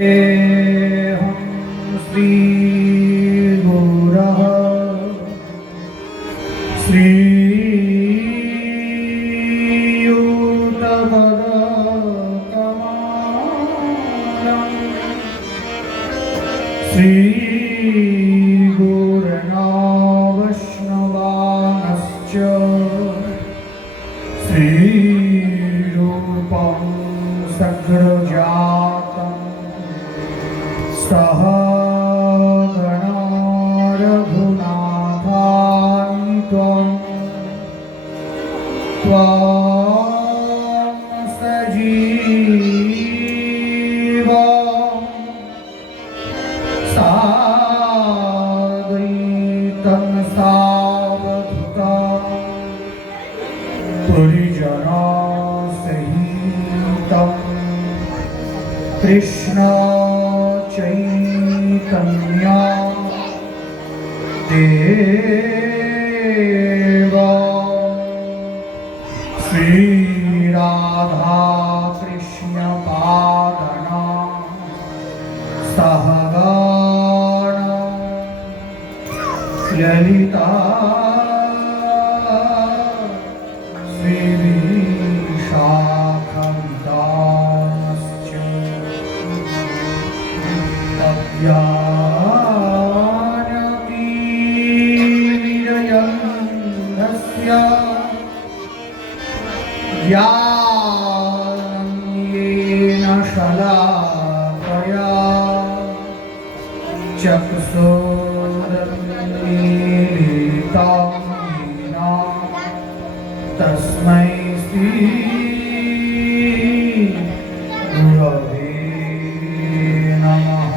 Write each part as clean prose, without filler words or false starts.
हम श्री गुरः श्रीयुतपदकमलं श्रीगुरुर्वैष्णवांश्च श्रीरूपं सग्रजातं सह रघुनाथान्वितं त्वां सजीवं साद्वैतं सावधूतं परिजनसहितं कृष्ण चैतन्य देव श्री राधा कृष्ण पादना सहगण ललिता श्री विशाखदाश्च ज्ञानतिमिरयन्धस्य ज्ञानेन शलाकया चक्षुरुन्मीलितं येन तस्मै श्री गुरवे नमः।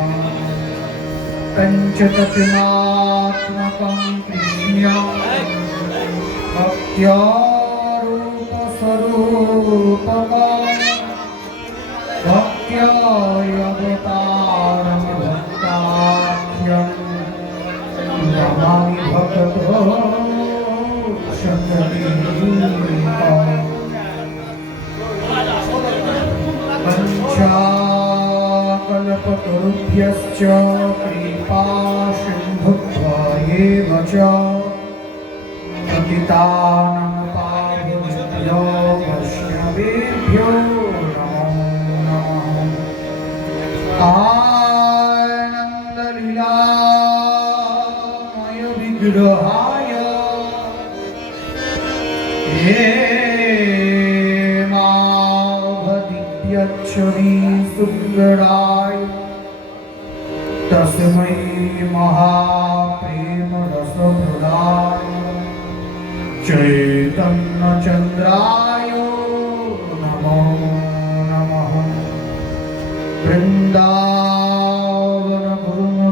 पञ्चतत्त्वात्मकं कृष्णं भक्त्यारूपस्वरूपकं भक्त्यावतारं भक्ताख्यं नमामि भगवतो शतदीपम्। वंशाकल्पतरुभ्यश्च कृपासिन्धुभ्यैव च पतितानां पावनेभ्यो वैष्णवेभ्यो नमो नमः। आनन्दलीलामय विग्रहाय हेमावदिव्यच्छरी सुन्दराय तस्मै महाप्रेमरसप्रदाय चैतन्यचन्द्राय नमो नमः। वृन्दावनगुरुं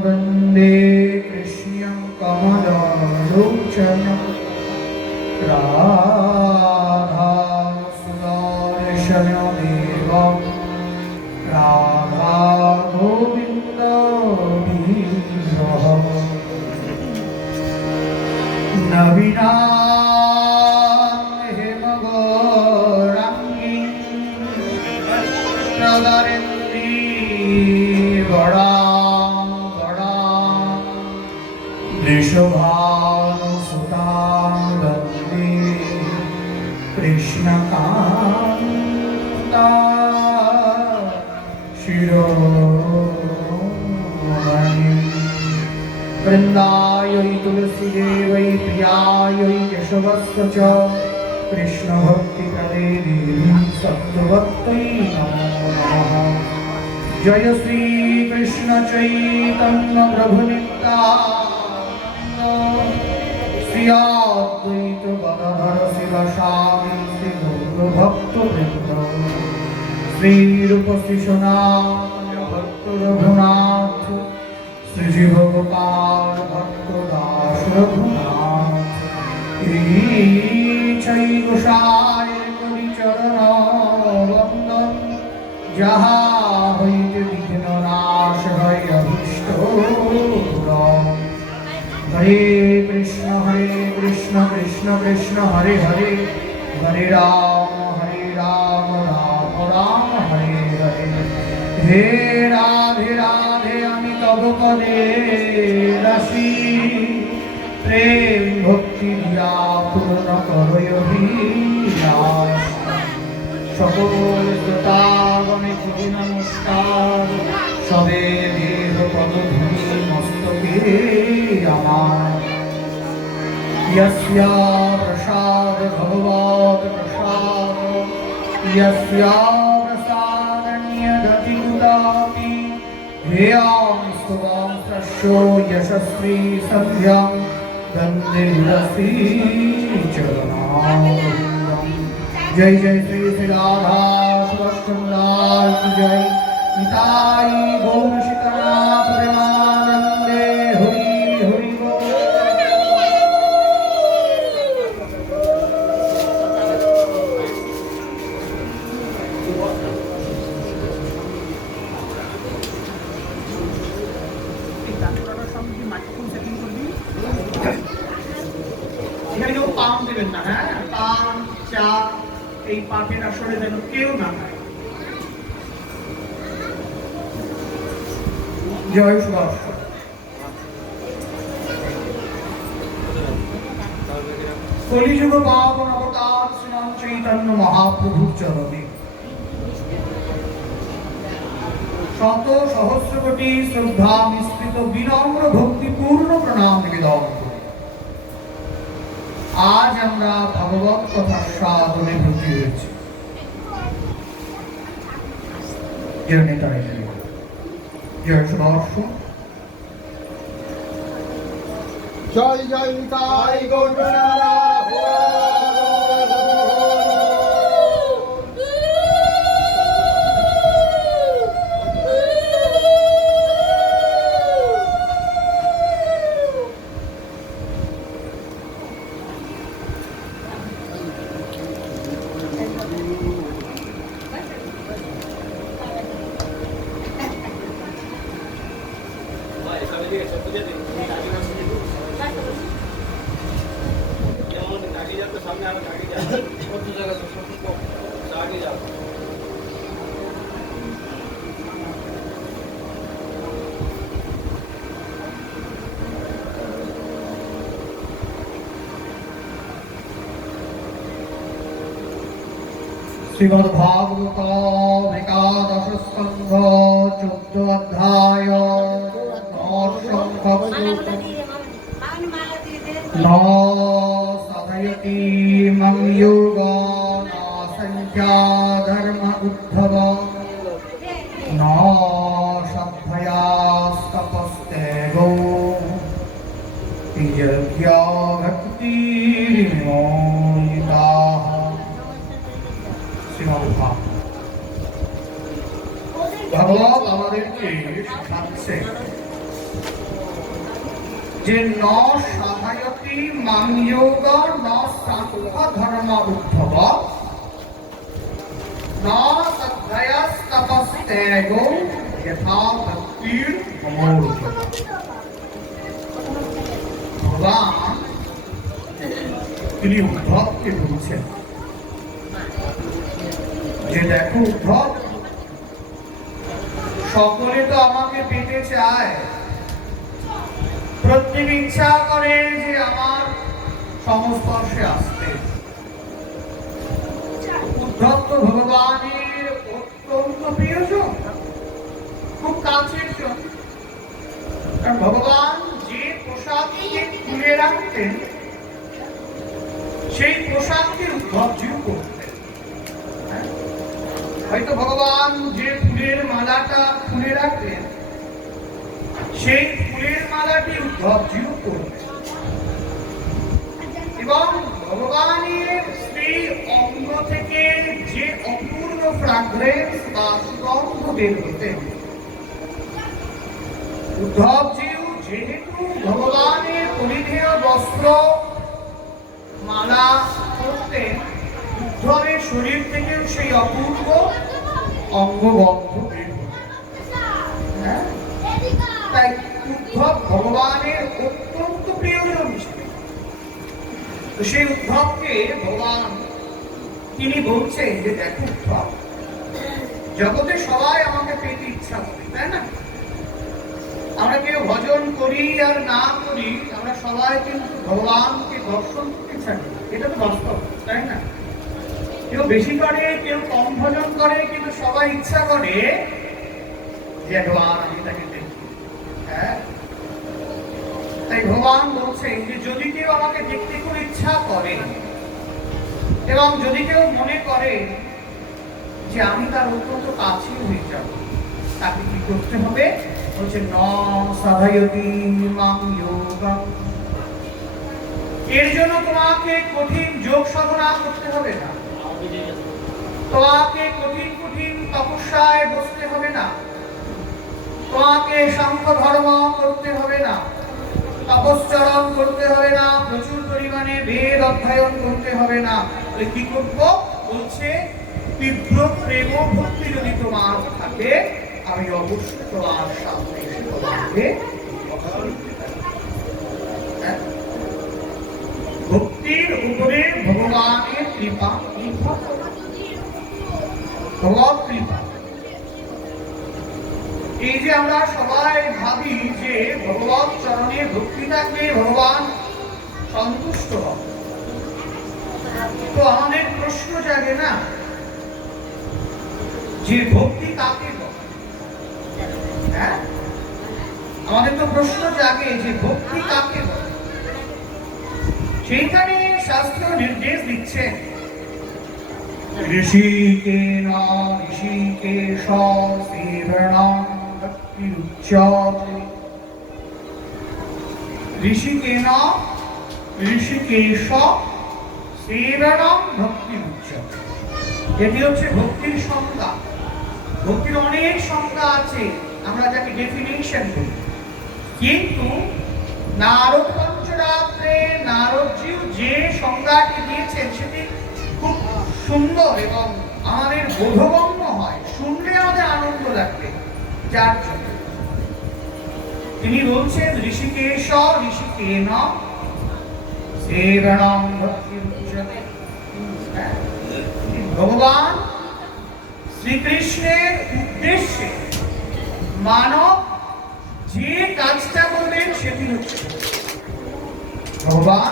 वन्दे कृष्णं कमललोचनं राधासुदर्शनदेवं राधा गोविन्द विग्रहम्। नवीनां हेमगौराङ्गीं प्रदरन्ती गणां वृषभानुसुतां वन्दे कृष्णकान्ता शिरोमणिम्। वृन्दायै तुलसीदेवै प्रियायै केशवस्य च कृष्णभक्तिप्रदे देवी सत्त्ववत्यै नमो नमः। जय श्री कृष्ण चैतन्य प्रभु नित्यानन्द श्री अद्वैत गदाधर शिवासादि श्री गौरभक्तवृन्द श्री रूप श्री सनातन भक्त रघुनाथ श्रीजीव गोपाल भक्तदास रघुनाथ श्री गोसाई चरण वंदन जहाँ हईते विघ्न नाश हय अभिष्ट हरे कृष्ण कृष्ण कृष्ण हरे हरे हरे राम राम राम हरे हरे हे राधे পদে রাশি প্রেম ভক্তি দিয়া পূর্ণ করয় অভিলাষ সকল শ্রোতাগণে করি নমস্কার সবে দেহ পদধূলি মস্তকে আমার यस्या प्रसाद भगवत् प्रसाद यस्या प्रसादन्यदति कुतापि हेयां स्तुवां तस्यो यशस्वी सन्ध्यां वन्दे रसि चरणारविन्दं जय जय श्री श्री राधा सुदर्शनलाल की जय निताई गौर सीतानाथ प्रेमानंदे हरि हरि बोल। এখানে কেউ পাম দেবেন না, হ্যাঁ পাম চা এই পাটের আসরে যেন কেউ না খায়। জয় সুদর্শন। কলিযুগ পাবন অবতার শ্রীরাম চৈতন্য মহাপ্রভুর চরণে শত সহস্র কোটি শ্রদ্ধা মিশ্রিত বিনম্র ভক্তিপূর্ণ প্রণাম নিবেদন করি। আজ আমরা ভগবত কথার সাধনে ব্রতী হয়েছি। জয় সুদর্শন। জয় জয় নিতাই গৌর শ্রীমদ্ ভাগবত একাদশ স্কন্ধ 14 অধ্যায় ন সাধয়তি মম যোগ ন সংখ্যা ধর্ম উদ্ধব ন সভয়াস্তপস্তেগো যজ্ঞা ভক্তি বিমোহিতাঃ। ভগবত আমাদেরকে শেখাচ্ছে যে ন সাধায়তি মাং যোগ ন সাংখ্য ধর্ম উদ্ধব ন সভয়াস্তপস্তেগো যথা ভক্তির বিমোহিতাঃ। ভগবান তিনি উদ্ধবকে বলছেন যে দেখো উদ্ধব, সকলে তো আমাকে পেতে চায়, প্রত্যেক ইচ্ছা করে যে আমার সংস্পর্শে আসতে। উদ্ধব তো ভগবানের অত্যন্ত প্রিয়জন, খুব কাছের জন। কারণ ভগবান যে পোশাককে খুলে রাখতেন সেই পোশাককে উদ্ধবজিও করতেন। হয়তো ভগবান যে ফুলের মালাটা খুলে রাখলেন সেই ফুলের মালাটি উদ্ধবজিও করবেন এবং ভগবানের শ্রী অঙ্গ থেকে যে অপূর্ব ফ্রাগ্রেন্স বা সুগন্ধ বের হতেন, উদ্ধবজিও যেহেতু ভগবানের পরিধেয় বস্ত্র মালা করতেন, উদ্ধবের শরীর থেকেও সেই অপূর্ব অঙ্গগন্ধ বের হতো। তাই উদ্ধব ভগবানের অত্যন্ত প্রিয়জন ছিলেন। তো সেই উদ্ধবকে ভগবান তিনি বলছেন যে দেখো উদ্ধব, জগতে সবাই আমাকে পেতে ইচ্ছা করে, তাই না? আমরা কেউ করি আর না করি, আমরা সবাই কিন্তু ভগবানকে দর্শন করতে চাই। এটা তো বাস্তব, তাই না? কেউ বেশি করে, কেউ কম ভজন করে, কিন্তু সবাই ইচ্ছা করে যে একবার আমি তাকে দেখি। হ্যাঁ, তাই ভগবান বলছেন যে যদি কেউ আমাকে দেখতে খুব ইচ্ছা করে এবং যদি কেউ মনে করে যে আমি তার অত্যন্ত কাছে হয়ে যাব, তাকে কি করতে হবে? বলছে ন সাধয়তি মাং যোগং। এর জন্য তোমাকে কঠিন যোগ সাধনা করতে হবে না, তোমাকে কঠিন কঠিন তপস্যায় বসতে হবে না, তোমাকে সাংখ্য ধর্ম করতে হবে না, তপশ্চরণ করতে হবে না, প্রচুর পরিমাণে বেদ অধ্যয়ন করতে হবে না। কি করবো? বলছে তীব্র প্রেম ভক্তি যদি তোমার থাকে, আমি অবশ্যই তোমার সামনে এসে তোমাকে ভক্তির উপরে ভগবানের কৃপা, ভগবত কৃপা। এই যে আমরা সবাই ভাবি যে ভগবত চরণে ভক্তি থাকলে ভগবান সন্তুষ্ট হবে, তো আমাদের প্রশ্ন জাগে না যে ভক্তি কাকে বলে? হ্যাঁ, আমাদের তো প্রশ্ন জাগে যে ভক্তি কাকে বলে। সেইখানে শাস্ত্র নির্দেশ দিচ্ছে ঋষিকেন ঋষিকেশ সেবনং ভক্তিরুচ্যতে। ঋষিকেন ঋষিকেশ সেবনং ভক্তিরুচ্যতে। এটি হচ্ছে ভক্তির সংজ্ঞা। ভক্তির অনেক সংজ্ঞা আছে, আমরা যাকে ডেফিনিশন বলি, কিন্তু নারদ পঞ্চরাত্রে নারদজি যে সংজ্ঞাটি দিয়েছেন সেটি খুব সুন্দর এবং আমাদের বোধগম্য হয়, শুনলে আমাদের আনন্দ লাগবে। যার জন্য তিনি বলছেন ঋষিকেশ ঋষিকেন সেবনং ভক্তিরুচ্যতে। ভগবান শ্রীকৃষ্ণের উদ্দেশ্যে মানব যে কাজটা করবেন সেটি হচ্ছে ভগবান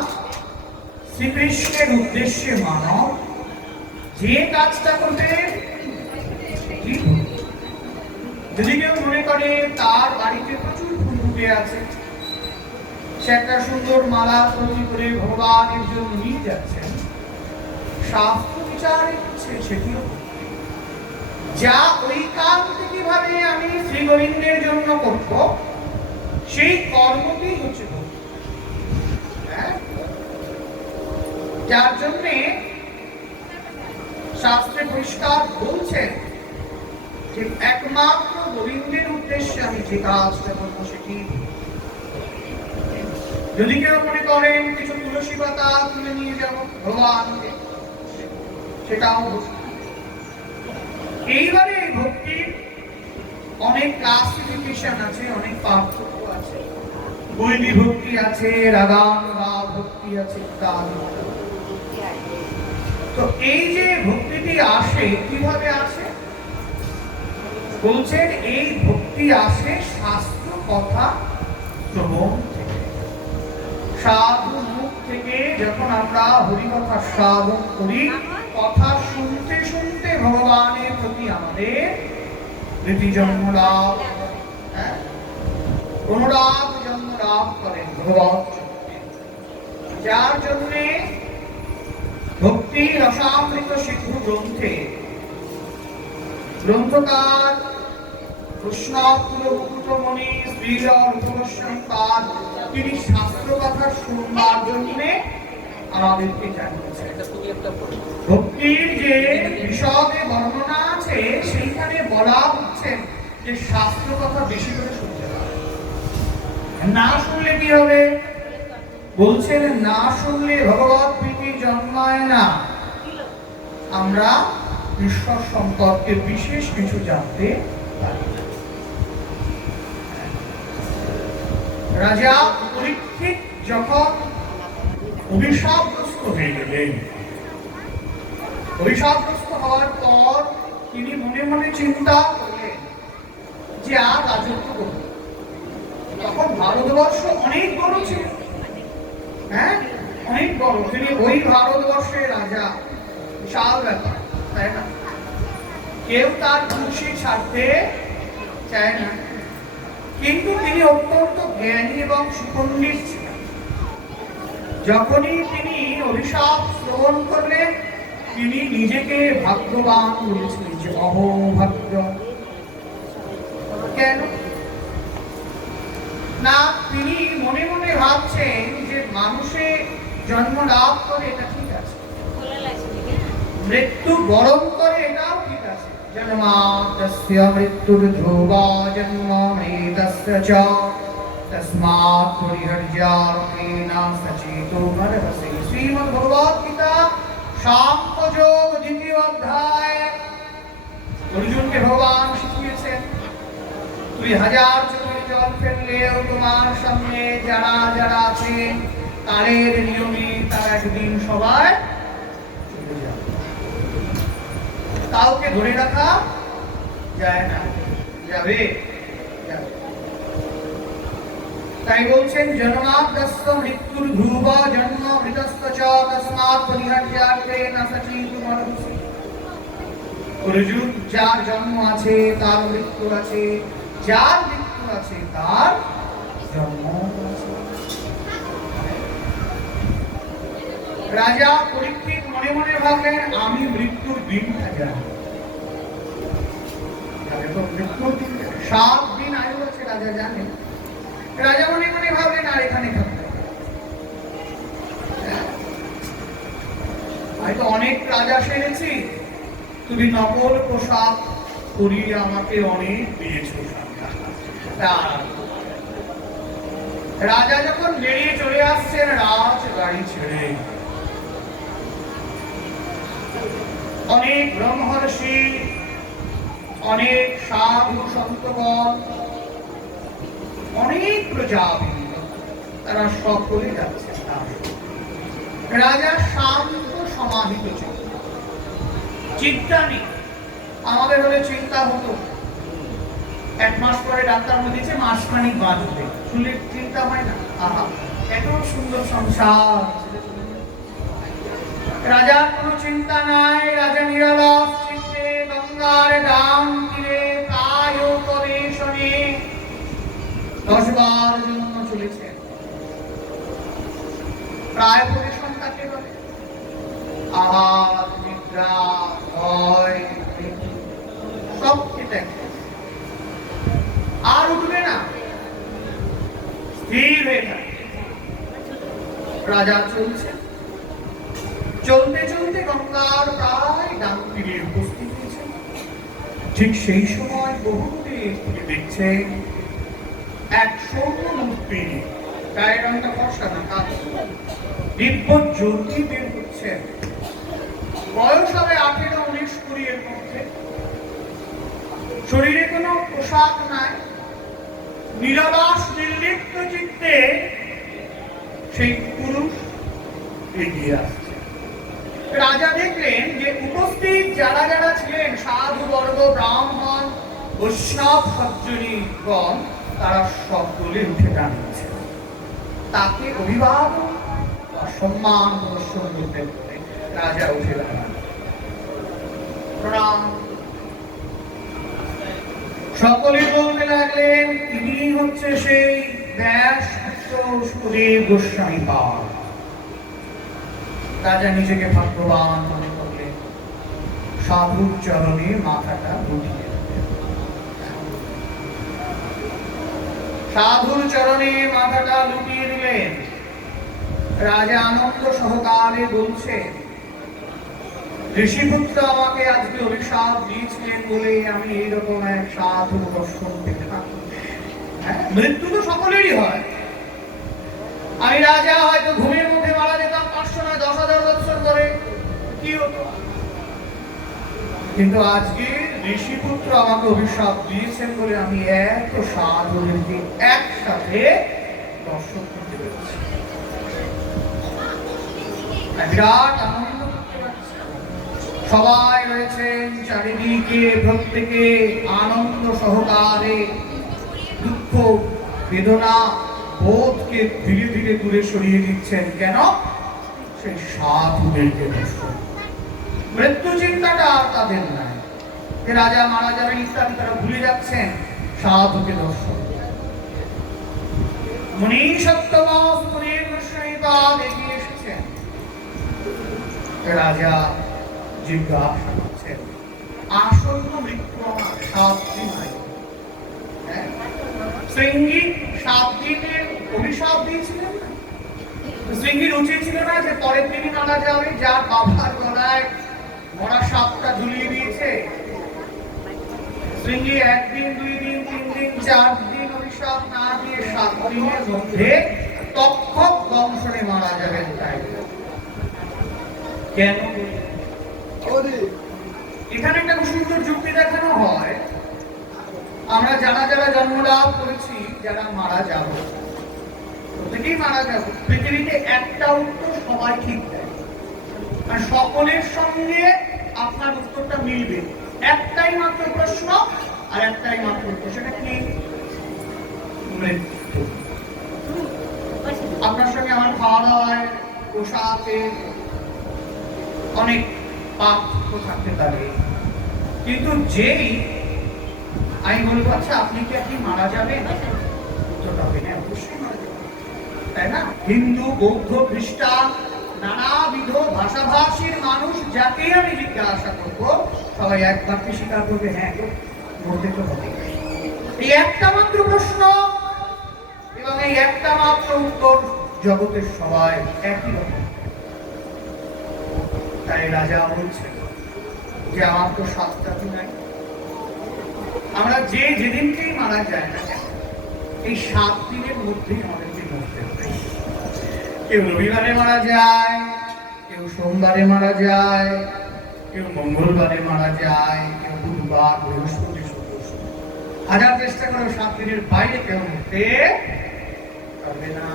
শ্রীকৃষ্ণের উদ্দেশ্যে মানব যে কাজটা করবেন। যদি কেউ মনে করে তার বাড়িতে প্রচুর ফুল ফুটে আছে, সে একটা সুন্দর মালা তৈরি করে ভগবানের জন্য নিয়ে যাচ্ছেন, শাস্ত্র বিচারে হচ্ছে সেটিও যা ঐকান্তিক ভাবে আমি শ্রী গোবিন্দের জন্য করব, সেই কর্মটি হচ্ছে ভক্তি। যার জন্যে শাস্ত্রে পরিষ্কার বলছেন যে একমাত্র গোবিন্দের উদ্দেশ্যে আমি যে কাজটা করবো সেটি। যদি কেউ মনে করেন কিছু তুলসী পাতা তুলে নিয়ে যাবো ভগবানকে, সেটাও এইবারে এই ভক্তির অনেক ক্লাসিফিকেশন আছে, অনেক পার্থক্য আছে। বৈদিক ভক্তি আছে, রাগানুরাগ ভক্তি আছে ইত্যাদি। তো এই যে ভক্তিটি আসে কিভাবে আসে? বলছেন এই ভক্তি আসে শাস্ত্র কথা শ্রবণ থেকে, সাধু মুখ থেকে। যখন আমরা হরিকথা শ্রবণ করি, কথা শুনতে শুনতে ভগবানের প্রতি আমাদের প্রীতি জন্ম লাভ, অনুরাগ জন্ম লাভ করেন ভগবত। যার জন্যে ভক্তি রসামৃত সিন্ধু গ্রন্থে গ্রন্থকার কৃষ্ণমণি শ্রীরূপগোস্বামীপাদ তিনি শাস্ত্র কথা শুনবার জন্যে আমাদেরকে জানিয়েছেন। ভক্তির যে বিশদে বর্ণনা আছে সেইখানে বলা হচ্ছে যে শাস্ত্র কথা বেশি করে শুনতে হবে। না শুনলে কি হবে? বলছেন না শুনলে ভগবত প্রীতি জন্মায় না। আমরা ঈশ্বর সম্পর্কে বিশেষ কিছু জানতে পারি না। রাজা পরীক্ষিত যখন অভিশাপগ্রস্ত হয়ে গেলেন, অভিশাপগ্রস্ত হওয়ার পর তিনি মনে মনে চিন্তা করলেন যে আর রাজত্ব করব। তখন ভারতবর্ষ অনেক বড় ছিল, হ্যাঁ অনেক বড়, তিনি ওই ভারতবর্ষের রাজা, বিশাল ব্যাপার, তাই না? কেউ তার খুশি ছাড়তে চায় না, কিন্তু তিনি অত্যন্ত জ্ঞানী এবং সুপণ্ডিত ছিলেন। যখনই তিনি অভিশাপ শ্রবণ করলেন, তিনি নিজেকে ভাগ্যবান বলেছিলেন যে অহোভাগ্য। কেন না, তিনি মনে মনে ভাবছেন যে মানুষে জন্ম লাভ করে এটা ঠিক আছে, মৃত্যু বরণ করে এটাও ঠিক আছে। জন্মাদ্যস্য মৃত্যুর ধ্রুবা জন্মমৃতস্য চ তস্মাৎ পরিহর্যার্থেন সচেতো নরহসি। শ্রীমদ্ ভগবদ গীতা সাংখ্যযোগ দ্বিতীয় অধ্যায়। অর্জুনকে ভগবান শিখিয়েছেন, তুই হাজার চোখের জল ফেললেও তোমার সামনে যারা যারা আছে তাদের নিয়মে তারা একদিন সবাই চলে যাবে, কাউকে ধরে রাখা যায় না, যাবে যাবে। তাই বলছেন জন্মাদ্যস্য মৃত্যুর ধ্রুব জন্ম মৃতস্য চ তস্মাৎ পরিহর্যার্থেন সচেতো নরহসি। অর্জুন, যার জন্ম আছে তার মৃত্যু আছে, যার মৃত্যু আছে তার জন্ম আছে। রাজা পরীক্ষিত মনে মনে ভাবলেন, আমি মৃত্যুর দিনটা জানি। মৃত্যুর দিন 7 দিন আয়ু আছে, রাজা জানে। রাজা মনে মনে ভাবলেন, আর এখানে থাকবে, হয়তো অনেক রাজা সেরেছি, তুমি নকল পোশাক করিয়ে আমাকে অনেক দিয়েছ। রাজা যখন বেরিয়ে চলে আসছেন রাজ গাড়ি ছেড়ে, অনেক ব্রহ্মর্ষি, অনেক সাধু সন্তগণ, অনেক প্রজাবৃন্দ, তারা সকলে যাচ্ছে। রাজা শান্ত সমাহিত চিত্ত, চিন্তা নেই। আমাদের হলে চিন্তা হতো, 1 মাস পরে ডাক্তার বলেছে মাসখানিক বাঁচবে, শুনলে চিন্তা হয় না? আহা, এত সুন্দর সংসার। রাজার কোনো চিন্তা নাই, রাজা নিরলস চিত্তে গঙ্গার ডান তীরে প্রায় উপবেশনে 10 বার জন্য চলেছেন। প্রায় উপবেশন কাকে বলে? আহার, নিদ্রা, ভয় সব কেটে আর উঠবে না, স্থির হয়ে থাকে। রাজা চলছে, চলতে চলতে গঙ্গার প্রায় ডান তীরে উপস্থিত হয়েছে। ঠিক সেই সময় বহুদূরে তিনি দেখছেন এক স্বর্ণ মূর্তি, গায়ের রংটা ফর্সা না, দিব্য জ্যোতি বের হচ্ছে। বয়স হবে 18, 19, 20 এর মধ্যে। শরীরে কোনো পোশাক নাই, নিরলস নির্লিপ্ত চিত্তে সেই পুরুষ এগিয়ে আসছে। রাজা দেখলেন যে উপস্থিত যারা যারা ছিলেন, সাধু বর্গ, ব্রাহ্মণ, বৈষ্ণব সজ্জনীগণ, তারা সকলে উঠে দাঁড়িয়েছে। তাকে অভিবাদন বা সম্মান প্রদর্শন করতে করতে রাজা উঠে দাঁড়ান, প্রণাম। সকলে বলতে লাগলেন, তিনি হচ্ছে সেই ব্যাস সুদেব গোস্বামী পাদ। রাজা নিজেকে ভাগ্যবান মনে করলেন, সাধুর চরণে মাথাটা উঠিয়ে দিলেন। সাধুর চরণে মাথাটা লুটিয়ে দিলেন। রাজা আনন্দ সহকারে বলছে, ঋষিপুত্র আমাকে আজকে অভিশাপ দিয়েছিলেন বলে আমি এইরকম এক সাধু দর্শন পেলাম। মৃত্যু তো সকলেরই হয়। আমি রাজা হয়তো ঘুমের মধ্যে মারা যেতাম 500 নয় 10,000 বছর ধরে, কি হতো? কিন্তু আজকে ঋষিপুত্র আমাকে অভিশাপ দিয়েছেন বলে আমি এত সাধুদেরকে একসাথে দর্শন করতে পেরেছি। বিরাট আনন্দ করতে পারছি। সবাই রয়েছেন চারিদিকে, প্রত্যেকে আনন্দ সহকারে দুঃখ বেদনা বোধকে ধীরে ধীরে দূরে সরিয়ে দিচ্ছেন। কেন? সেই সাধুদেরকে দর্শন, মৃত্যু চিন্তাটা আর তাদের নাই, যে রাজা মারা যাবেন ইত্যাদি তারা ভুলে যাচ্ছেন, সাধুকে দর্শন। মুনি সত্যবাস মুনির গোস্বামীপাদ এগিয়ে এসেছেন। রাজা জিজ্ঞাসা করছেন, আসন্ন মৃত্যু আমার 7 দিন আগে, শৃঙ্গী 7 দিনের অভিশাপ দিয়েছিলেন না? শৃঙ্গীর উচিত ছিল না যে পরের দিনই মারা যাবে, যা বাবার গলায় মরা সাপটা ঝুলিয়ে দিয়েছে? শৃঙ্গী 1 দিন 2 দিন 3 দিন 4 দিন অভিশাপ না দিয়ে 7 দিনের মধ্যে তক্ষক দংশনে মারা যাবেন। তাই কেন? এখানে একটা সুন্দর যুক্তি দেখানো হয়, আমরা যারা যারা জন্মলাভ করেছি, যারা মারা যাব, প্রত্যেকেই মারা যাব, পৃথিবীতে একটা উত্তর সবাই ঠিক দেয়, আর সকলের সঙ্গে আপনার উত্তরটা মিলবে। একটাই মাত্র প্রশ্ন, আর একটাই মাত্র উত্তর, সেটা কি? মৃত্যু। আপনার সঙ্গে আমার খাওয়া দাওয়ায়, পোশাকে অনেক পার্থক্য থাকতে পারে, কিন্তু যেই আমি বলবো, আচ্ছা আপনি মারা যাবেন, উত্তরটা হবে না, অবশ্যই মারা যাবেন, তাই না? হিন্দু, বৌদ্ধ, খ্রিস্টান, নানাবিধ ভাষাভাষীর মানুষ যাকেই আমি জিজ্ঞাসা করবো, সবাই এক বাক্যে স্বীকার করবে, হ্যাঁ মরতে তো হবে। এই একটা মাত্র প্রশ্ন এবং এই একটা মাত্র উত্তর জগতের সবাই একই রকম। তাই রাজা বলছেন যে আমার তো 7টা দিন নাই, আমরা যে যেদিনকেই মারা যায় না, এই 7 দিনের মধ্যেই আমাদেরকে মরতে হবে। কেউ রবিবারে মারা যায়, কেউ সোমবারে মারা যায়, কেউ মঙ্গলবারে মারা যায়, কেউ বুধবার, বৃহস্পতি, শুক্র। হাজার চেষ্টা করে 7 দিনের বাইরে কেউ মরতে পারবে না।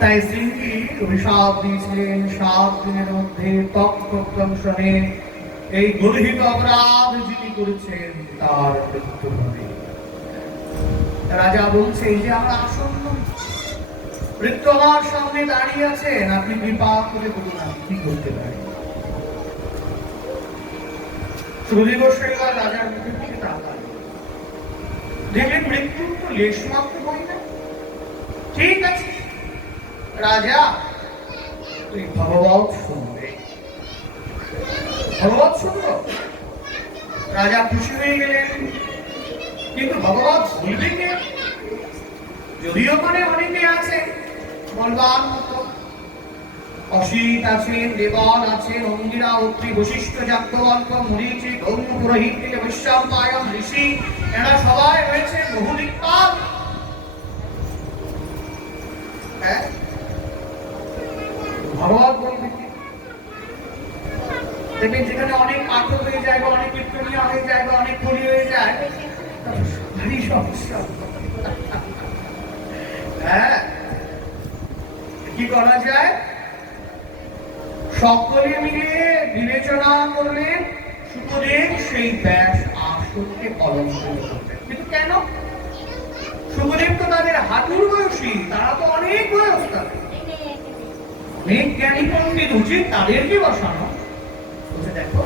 তাই শ্রীঙ্গি অভিশাপ দিয়েছিলেন 7 দিনের মধ্যে তক্ষক দংশনে এই গর্হিত অপরাধ যিনি করেছেন তার মৃত্যু হবে। রাজা বলছে, এই যে আমরা আসন্ন মৃত্যু আমার সামনে দাঁড়িয়ে আছেন, আপনি কৃপা করে বলুন আমি কি করতে পারি? সুখদেব গোস্বামী রাজার মুখের দিকে তাকান, দেখলেন মৃত্যু তো লেশ মাত্র হয় না। ঠিক আছে রাজা, তুই ভগবত শুনবে। ভগবত শুনলো, রাজা খুশি হয়ে গেলেন, কিন্তু ভগবত বলবে কে? যদিও ওখানে অনেকে আছে বলবার মতো, অসিত আছেন, দেবল আছেন, অঙ্গিরা, অত্রি, বশিষ্ঠ, যাজ্ঞবল্ক্য, মরীচি, ধৌম, পুরোহিত থেকে বৈশ্বম্পায়ন, ঋষি, এরা সবাই রয়েছে বহু দিকপাল। হ্যাঁ, ভগবত বলবে কি? দেখবেন যেখানে অনেক আটক হয়ে যায়, বা অনেক কীর্তনীয় হয়ে যায়, বা অনেক বলি হয়ে যায়, ভারী সমস্যা। হ্যাঁ, কি করা যায়? সকলে মিলে বিবেচনা করলেন, শুকদেব সেই ব্যাস আসনকে অলঙ্কৃত করবেন। কিন্তু কেন? শুকদেব তো তাদের হাঁটুর বয়সী, তারা তো অনেক বয়স, তাদের অনেক জ্ঞানী পণ্ডিত, উচিত তাদেরকে বসানো। দেখো,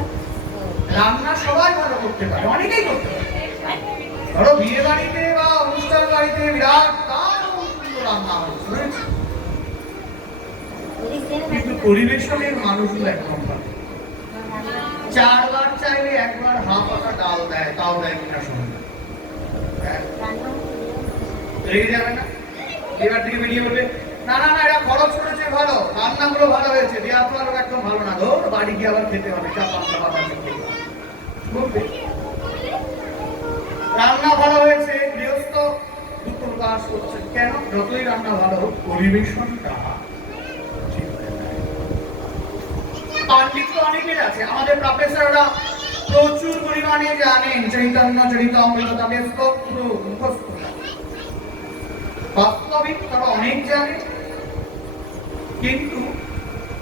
রান্না সবাই ভালো করতে পারে, অনেকেই করতে পারে। ধরো বিয়ে বাড়িতে বা অনুষ্ঠান বাড়িতে বিরাট সুন্দর রান্না হয়েছে, কিন্তু পরিবেশনের মানুষগুলো একদম ভালো। 4 বার চাইলে 1 বার হাফ পাতা ডাল দেয়, তাও দেয় কিনা শুনুন, রেগে যাবে না? এবার থেকে বেরিয়ে বলবে, না না না, এরা খরচ করেছে ভালো, রান্নাগুলো ভালো হয়েছে, দেওয়া তো আরো একদম ভালো না, ধর বাড়ি গিয়ে আবার খেতে হবে, চা পান্তা ভাত আছে বলবে। রান্না ভালো হয়েছে, গৃহস্থ দুঃখ প্রকাশ করছে, কেন? যতই রান্না ভালো হোক, পরিবেশনটা ঠিক হয়ে যায়। পাণ্ডিত্য অনেকের আছে, আমাদের প্রফেসররা প্রচুর পরিমাণে জানেন, চৈতন্য চরিতামৃত তাদের স্তোত্র মুখস্থ, বাস্তবিক তারা অনেক জানে, কিন্তু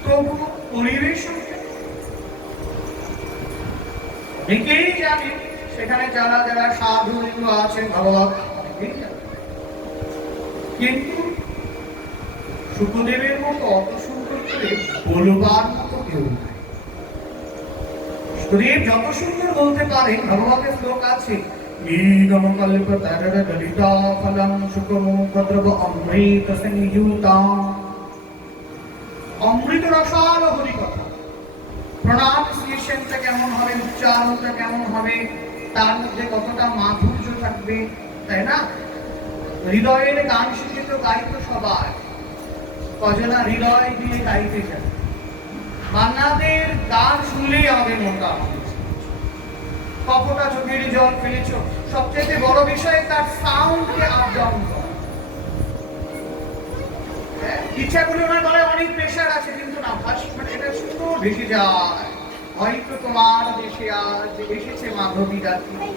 তবু পরিবেশ অনেকেই জানে। সেখানে যারা যারা সাধু আছেন, ভগবত অনেকেই জানে, কিন্তু শুকদেবের মতো অত সুন্দর করে বলবার মতো কেউ নাই। শুকদেব যত সুন্দর বলতে পারেন, ভগবতের শ্লোক আছে, অমৃত রসাল হরিকথা। প্রোনাউন্সিয়েশনটা কেমন হবে, উচ্চারণটা কেমন হবে, তার মধ্যে কতটা মাধুর্য থাকবে, তাই না? হৃদয়ের গান শিখে তো গাইতো সবাই, কজনা হৃদয় দিয়ে গাইতে চায়। মান্নাদের গান শুনলেই আমাদের মনটা কতটা চোখের জল ফেলেছ। সবচেয়ে বড় বিষয় তার সাউন্ডকে আপ ডাউন করা। ইচ্ছা করলে ওনার গলায় অনেক প্রেশার আছে, কিন্তু না মানে এটা সুন্দর ভেসে যায়। হয়তো তোমার দেশে আজ এসেছে মাধবী রাত্রি,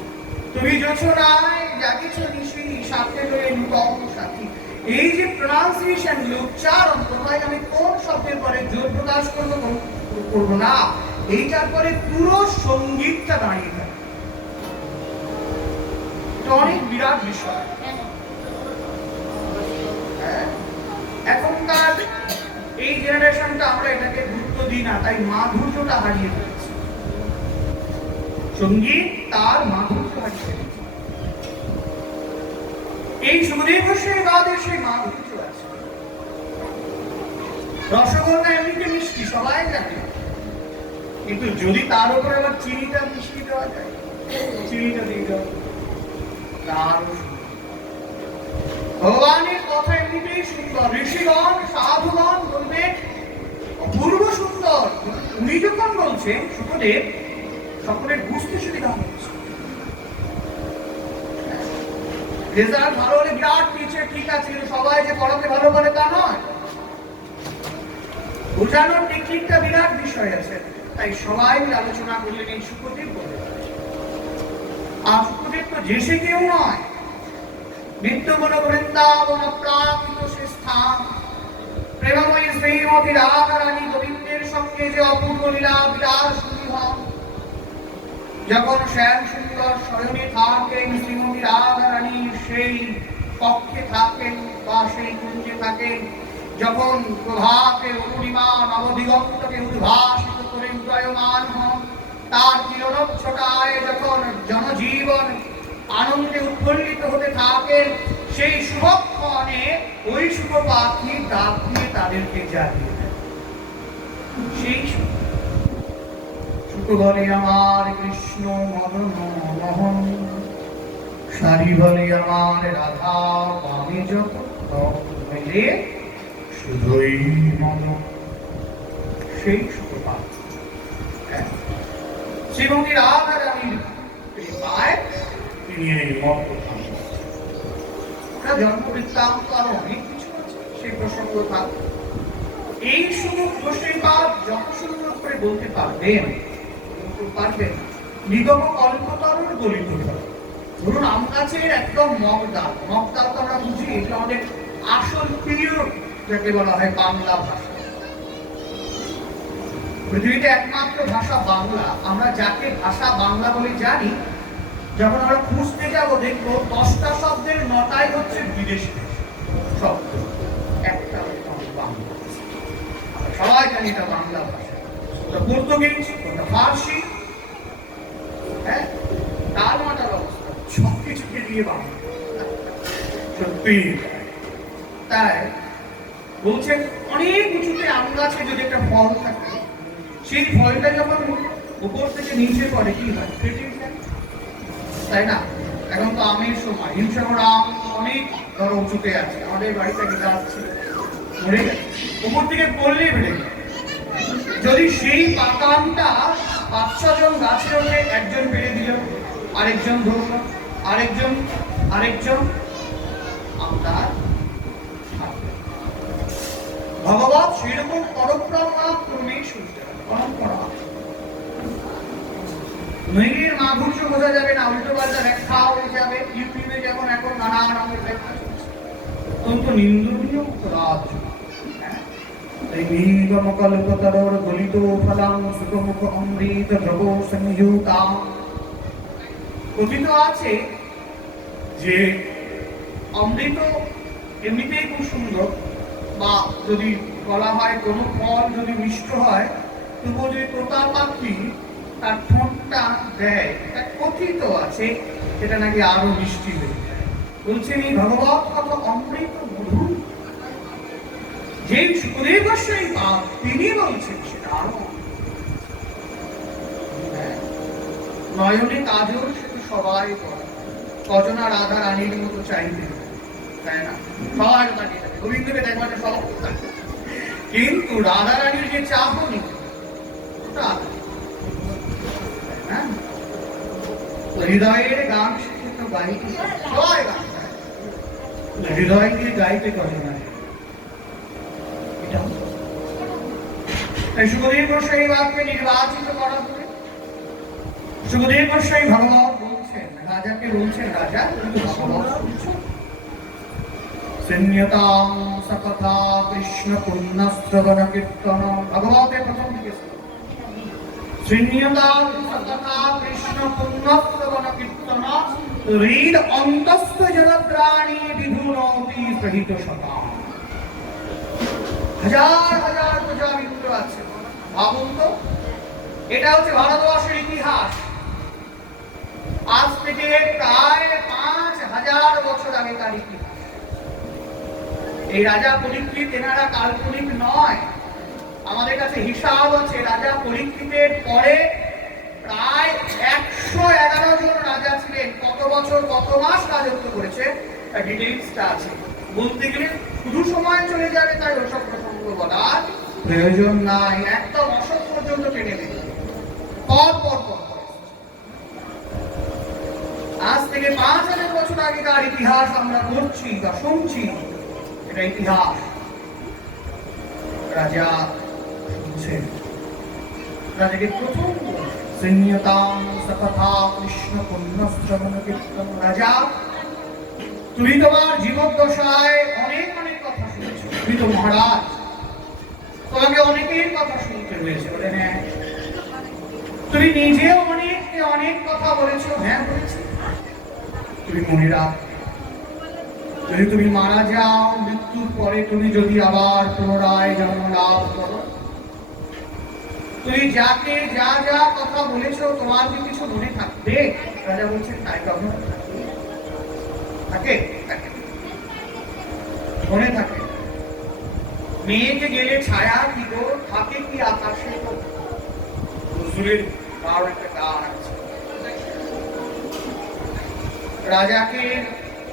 তুমি যোছনায় জাগিছ নিশি, সাথে রয়ে নূতন সাথী। এই যে প্রোনাউন্সিয়েশন, উচ্চারণ, কোথায় আমি কোন শব্দের পরে জোর প্রকাশ করবো না, এইটার পরে পুরো সঙ্গীতটা দাঁড়িয়ে থাকে। এটা অনেক বিরাট বিষয়। এখনকার এই জেনারেশনটা আমরা এটাকে গুরুত্ব দিই না, তাই মাধুর্যটা হারিয়ে ফেলেছি। সঙ্গীত তার মাধুর্য হারিয়ে ফেলেছে। এই সুখদেব গোস্বামী বাদের সেই মাধুর্য আছে। রসগোল্লা এমনিতে মিষ্টি, সবাই জানে, কিন্তু যদি তার উপরে আবার চিনিটা মিষ্টি দেওয়া যায়, চিনিটা দিয়ে দেওয়া তারও ভগবানের কথা এমনিতেই সুন্দর। ঋষিগণ সাধুগণ বলবে অপূর্ব সুন্দর। উনি যখন বলছেন সুখদেব, সকলের বুঝতে সুবিধা হচ্ছে। রেজাল্ট ভালো হলে বিরাট টিচার, ঠিক আছে, কিন্তু সবাই যে পড়াতে ভালো পারে তা নয়। বোঝানোর টেকনিকটা বিরাট বিষয় আছে। তাই সবাই আলোচনা করলেন এই সুখদেব বলে। আর সুখদেব তো যে সে কেউ নয়, নিত্যমন বৃন্দাবন প্রাকৃত সে স্থান, প্রেমময়ী শ্রীমতী রাধা রানী গোবিন্দের সঙ্গে যে অপূর্ব লীলা বিলাস হন। যখন শ্যাম সুন্দর শয়নে থাকেন, শ্রীমতী রাধা রানী সেই কক্ষে থাকেন বা সেই কুঞ্জে থাকেন, যখন প্রভাতে অরুণিমা নবদিগন্তকে উদ্ভাসিত করে উদয়মান হন, তার কিরণচ্ছটায় যখন জনজীবন আনন্দে উৎফুল্লিত হতে থাকেন, সেই শুভক্ষণে ওই শুভ পাখি ডাক দিয়ে তাদেরকে জাগিয়ে দেয়। সেই সুখ বলে আমার কৃষ্ণ মদন মোহন, সারি বলে আমার রাধা, পাবে যত মেলে শুধুই মদন। সেই সুখ পাখি শ্রীমতী রাধা রানীর কৃপায় তিনি এই মত জন্ম বৃত্তান্ত আরো অনেক কিছু আছে, সেই প্রসঙ্গ থাকবে। এই শুধু গোস্বামীপাদ যত সুন্দর করে বলতে পারবেন, নিগম কল্পতরুর গলিত। ধরুন আম গাছের একদম মগডাল, মগডাল তো আমরা বুঝি, এটা আমাদের আসল প্রিয়, যাকে বলা হয় বাংলা ভাষা। পৃথিবীতে একমাত্র ভাষা বাংলা। আমরা যাকে ভাষা বাংলা বলে জানি, যখন আমরা খুঁজতে যাবো দেখবো 10টা শব্দের 9টাই হচ্ছে বিদেশি শব্দ, একটা বাংলা। সবাই জানি এটা বাংলা ভাষা। ওটা পর্তুগিজ, ওটা ফার্সি, হ্যাঁ, তার মাটার অবস্থা সবকিছুকে দিয়ে বাংলা। সত্যি তাই বলছেন অনেক উঁচুতে আম গাছে যদি একটা ফল থাকে, সেই ফলটা যখন উপর থেকে নিচে পড়ে কি হয়? ফেটে যায়, তাই না? এখন তো আমের সময়, হিমসাগর আম অনেক ধরো উঁচুতে আছে, আমাদের বাড়ি থেকে গাছ ছিল, মরে গেছে, উপর থেকে পড়লেই বেড়ে যায়। যদি সেই পাকা আমটা 5-6 জন গাছে ওঠে, একজন পেড়ে দিল, আরেকজন ধরল, আরেকজন আমরা ভগবত সেরকম পরম্পরা ক্রমেই শুনতে হবে। পরম্পরা নৈরের মাধুর্য বোঝা যাবে না, উল্টো পাল্টা ব্যাখ্যা হয়ে যাবে। ইউটিউবে যেমন এখন নানা রঙের ব্যাখ্যা চলছে, অত্যন্ত নিন্দনীয় অপরাধ। এই নিগম কল্পতরুর গলিত ফলং সুখমুখ অমৃত দ্রব সংযুক্তাম। কথিত আছে যে অমৃত এমনিতেই খুব সুন্দর, বা যদি বলা হয় কোনো ফল যদি মিষ্ট হয়, তবুও যদি তোতা পাখি তার ঠোঁটটা দেয়, তা কথিত আছে সেটা নাকি আরো মিষ্টি হয়ে যায়। বলছেন এই ভগবত কথা অমৃত মধু, যেই সুখদেব গোস্বামী বাপ তিনি বলছেন সেটা আরো নয়নে কাজল, সে তো সবাই করে, কজনা রাধা রানীর মতো চাইতে, তাই না? সবাই তাকিয়ে থাকে, গোবিন্দকে দেখবার সব, কিন্তু রাধা রানীর যে চাহনি ওটা হৃদয়ের গান সে তো গাইতে, সবাই গান গায়, হৃদয় দিয়ে গাইতে করে না। তাই সুখদেব গোস্বামী বাপকে নির্বাচিত করা হলে সুখদেব গোস্বামী ভগবত বলছেন, রাজাকে বলছেন, রাজা তুমি ভগবত শুনছো? শূন্যতাং সকথা কৃষ্ণ পুণ্যশ্রবণ কীর্তন, ভগবতের প্রথম দিকে শূন্যতাং সকথা কৃষ্ণ পুণ্যশ্রবণ কীর্তন, হৃদ অন্তস্থ জনদ্রাণী বিধুনতি সহিত সতা। হাজার হাজার প্রজাবিন্দু আছে, ভাবুন তো, এটা হচ্ছে ভারতবর্ষের ইতিহাস। আজ থেকে প্রায় 5000 বছর আগেকার ইতিহাস। এই রাজা পরীক্ষিত এনারা কাল্পনিক নয়, আমাদের কাছে হিসাব আছে রাজা পরীক্ষিতের পরে প্রায় 111 জন রাজা ছিলেন। কত বছর কত মাস রাজত্ব করেছে তার ডিটেইলসটা আছে, বলতে গেলে শুধু সময় চলে যাবে, তাই ওসব প্রসঙ্গ বলার প্রয়োজন নাই। একদম অশোক পর্যন্ত টেনে দেবে পর পর পর। আজ থেকে 5000 বছর আগেকার ইতিহাস আমরা পড়ছি বা শুনছি, এটা ইতিহাস। রাজা শুনছেন, রাজাকে প্রথম শূন্যতাং সকথা কৃষ্ণ পুণ্যশ্রবণ কীর্তন। রাজা, তুমি তোমার জীবদ্দশায় অনেক অনেক কথা শুনেছো, তুমি তো মহারাজ, তোমাকে অনেকের কথা শুনতে হয়েছে, বলে হ্যাঁ। তুমি নিজেও অনেককে অনেক কথা বলেছো, হ্যাঁ বলেছি। তুমি মনে রাখবে, যদি তুমি মারা যাও, মৃত্যুর পরে তুমি যদি আবার পুনরায় জন্ম লাভ করো, তুমি যাকে যা যা কথা বলেছো তোমার কি কিছু মনে থাকবে? রাজা বলছেন তাই কখনো থাকে, মনে থাকে। মেয়েকে গেলে ছায়া কি গো, থাকে কি আকাশে? নজরুলের কারো একটা গান আছে। রাজাকে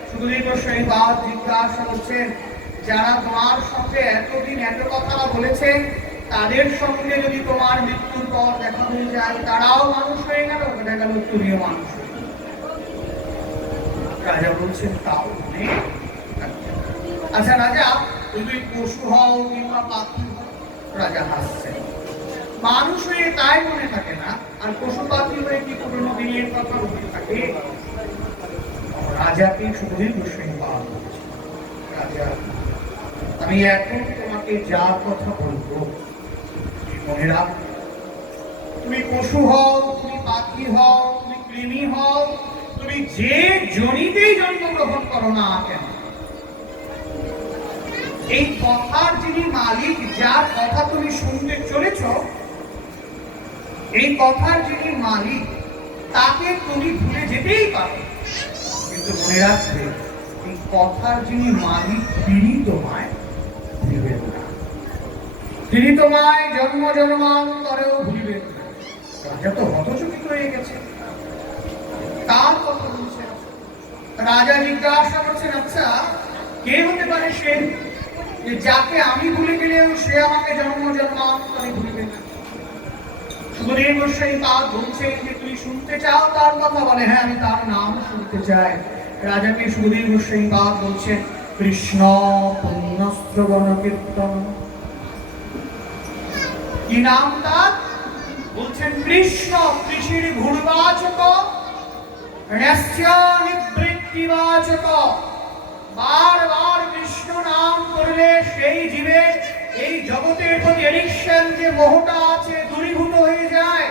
সুখদেব গোস্বামী বাপ জিজ্ঞাসা করছেন, যারা তোমার সঙ্গে এতদিন এত কথা বলেছেন, তাদের সঙ্গে যদি তোমার মৃত্যুর পর দেখা হয়ে যায়, তারাও মানুষ হয়ে গেল, দেখা গেল তুমিও মানুষ হয়ে গেল। রাজা বলছেন তাও মনে। আচ্ছা রাজা, তুমি পশু হও কিংবা পাখি হও? রাজা হাসছেন, মানুষ হয়ে তাই মনে থাকে না, আর পশু পাখি হয়ে কি পুরোনো দিনের কথা মনে থাকে? রাজাকে সুখদেব গোস্বামী বাপ, রাজা আমি এখন তোমাকে যা কথা বলবো মনে রাখো। তুমি পশু হও, তুমি পাখি হও, তুমি কৃমি হও, তুমি যে জনিতেই জন্মগ্রহণ করো না কেন, এই কথার যিনি মালিক, যার কথা তুমি শুনতে চলেছ, এই কথার যিনি মালিক, তাকে তুমি ভুলে যেতেই পারো, কিন্তু মনে রাখবে এই কথার যিনি মালিক তিনি তোমায় ভুলবেন না, তিনি তোমায় জন্ম জন্মান্তরেও ভুলবেন না। রাজা তো হতচকিত হয়ে গেছে, তার কথা বলছে। রাজা জিজ্ঞাসা করছেন, আচ্ছা কে হতে পারে সে, যে যাকে আমি ভুলে গেলেও সে আমাকে জন্ম জন্মান্তরে ভুলবে না? সুখদেব গোস্বামী বাপ বলছেন যে তুমি শুনতে চাও তার কথা, বলে হ্যাঁ আমি তার নাম শুনতে চাই। রাজাকে সুখদেব গোস্বামী বাপ বলছেন, কৃষ্ণ পুণ্যশ্রবণ কীর্তন। কি নাম তার? বলছেন কৃষ্ণ, কৃষির ঘূর্বাচক, নিবৃত্তিবাচক। বারবার কৃষ্ণ নাম করলে সেই জীবের এই জগতের প্রতি এডিকশন, যে মোহটা আছে, দূরীভূত হয়ে যায়,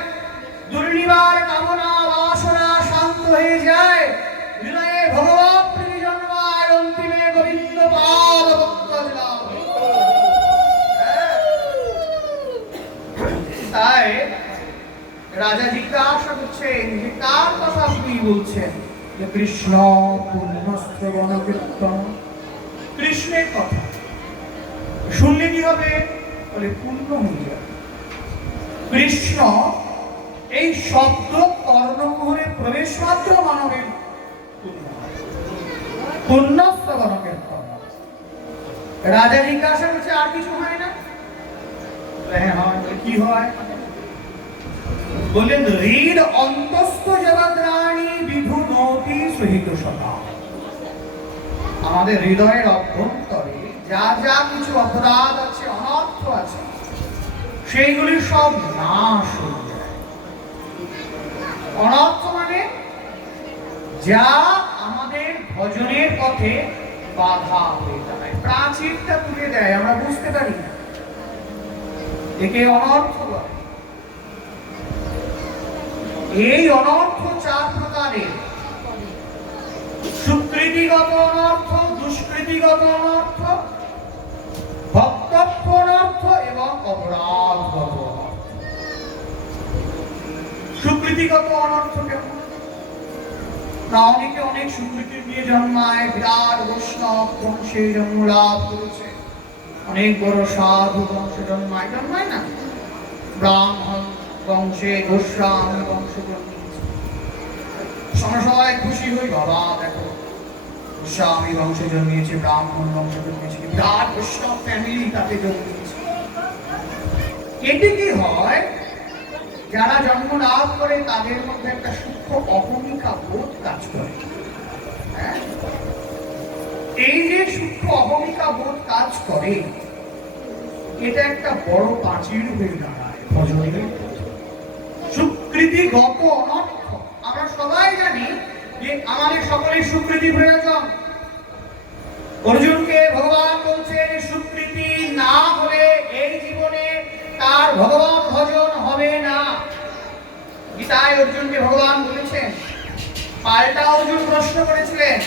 দুর্নিবার কামনা বাসনা শান্ত হয়ে যায়, হৃদয়ে ভগবৎ প্রীতি জন্মায়, অন্তিমে গোবিন্দ পায়। রাজা জিজ্ঞাসা করছেন যে কার কথা আপনি বলছেন? যে কৃষ্ণ পুণ্যশ্রবণ কীর্তন, কৃষ্ণের কথা শুনলে কি হবে? বলে পুণ্য হয়ে যাবে। কৃষ্ণ এই শব্দ কর্ণমুহরে প্রবেশ মাত্র মানবের পুণ্যশ্রবণ কীর্তন। রাজা জিজ্ঞাসা করছে আর কিছু হয় না? হ্যাঁ হয়। কি হয়? বললেন হৃদ অন্তস্থ জগদ্রাণী বিধুনতি সহিত সদা। আমাদের হৃদয়ের অভ্যন্তরে যা যা কিছু অপরাধ আছে, অনর্থ আছে, সেইগুলি সব নাশ হয়ে যায়। অনর্থ মানে যা আমাদের ভজনের পথে বাধা হয়ে দাঁড়ায়, প্রাচীরটা তুলে দেয়, আমরা বুঝতে পারি না, একে অনর্থ বলে। এই অনর্থ চার প্রকারের: সুকৃতিগত অনর্থ, দুষ্কৃতিগত অনর্থ, ভক্তত্ব অনর্থ এবং অপরাধগত অনর্থ। সুকৃতিগত অনর্থ কেমন? না, অনেকে অনেক সুকৃতি নিয়ে জন্মায়, বিরাট বৈষ্ণব বংশে জন্ম লাভ করেছে, অনেক বড় সাধু বংশে জন্মায় না, ব্রাহ্মণ বংশে, গোস্বামী বংশে জন্মিয়েছে। সবাই খুশি হই, বাবা দেখো গোস্বামী বংশে জন্মিয়েছে, ব্রাহ্মণ বংশে জন্মিয়েছে, বিরাট বৈষ্ণব ফ্যামিলি তাতে জন্মিয়েছে। এতে কি হয়? যারা জন্ম লাভ করে তাদের মধ্যে একটা সূক্ষ্ম অহমিকা বোধ কাজ করে। এই যে সূক্ষ্ম অহমিকা বোধ কাজ করে, এটা একটা বড় প্রাচীর হয়ে দাঁড়ায় ভজনের। সুকৃতিগত অনর্থ, আমরা সবাই জানি যে আমাদের সকলের সুকৃতি প্রয়োজন। অর্জুনকে ভগবান বলছেন সুকৃতি না হলে এই জীবনে তার ভগবান ভজন হবে না। গীতায় অর্জুনকে ভগবান বলেছেন। পাল্টা অর্জুন প্রশ্ন করেছিলেন,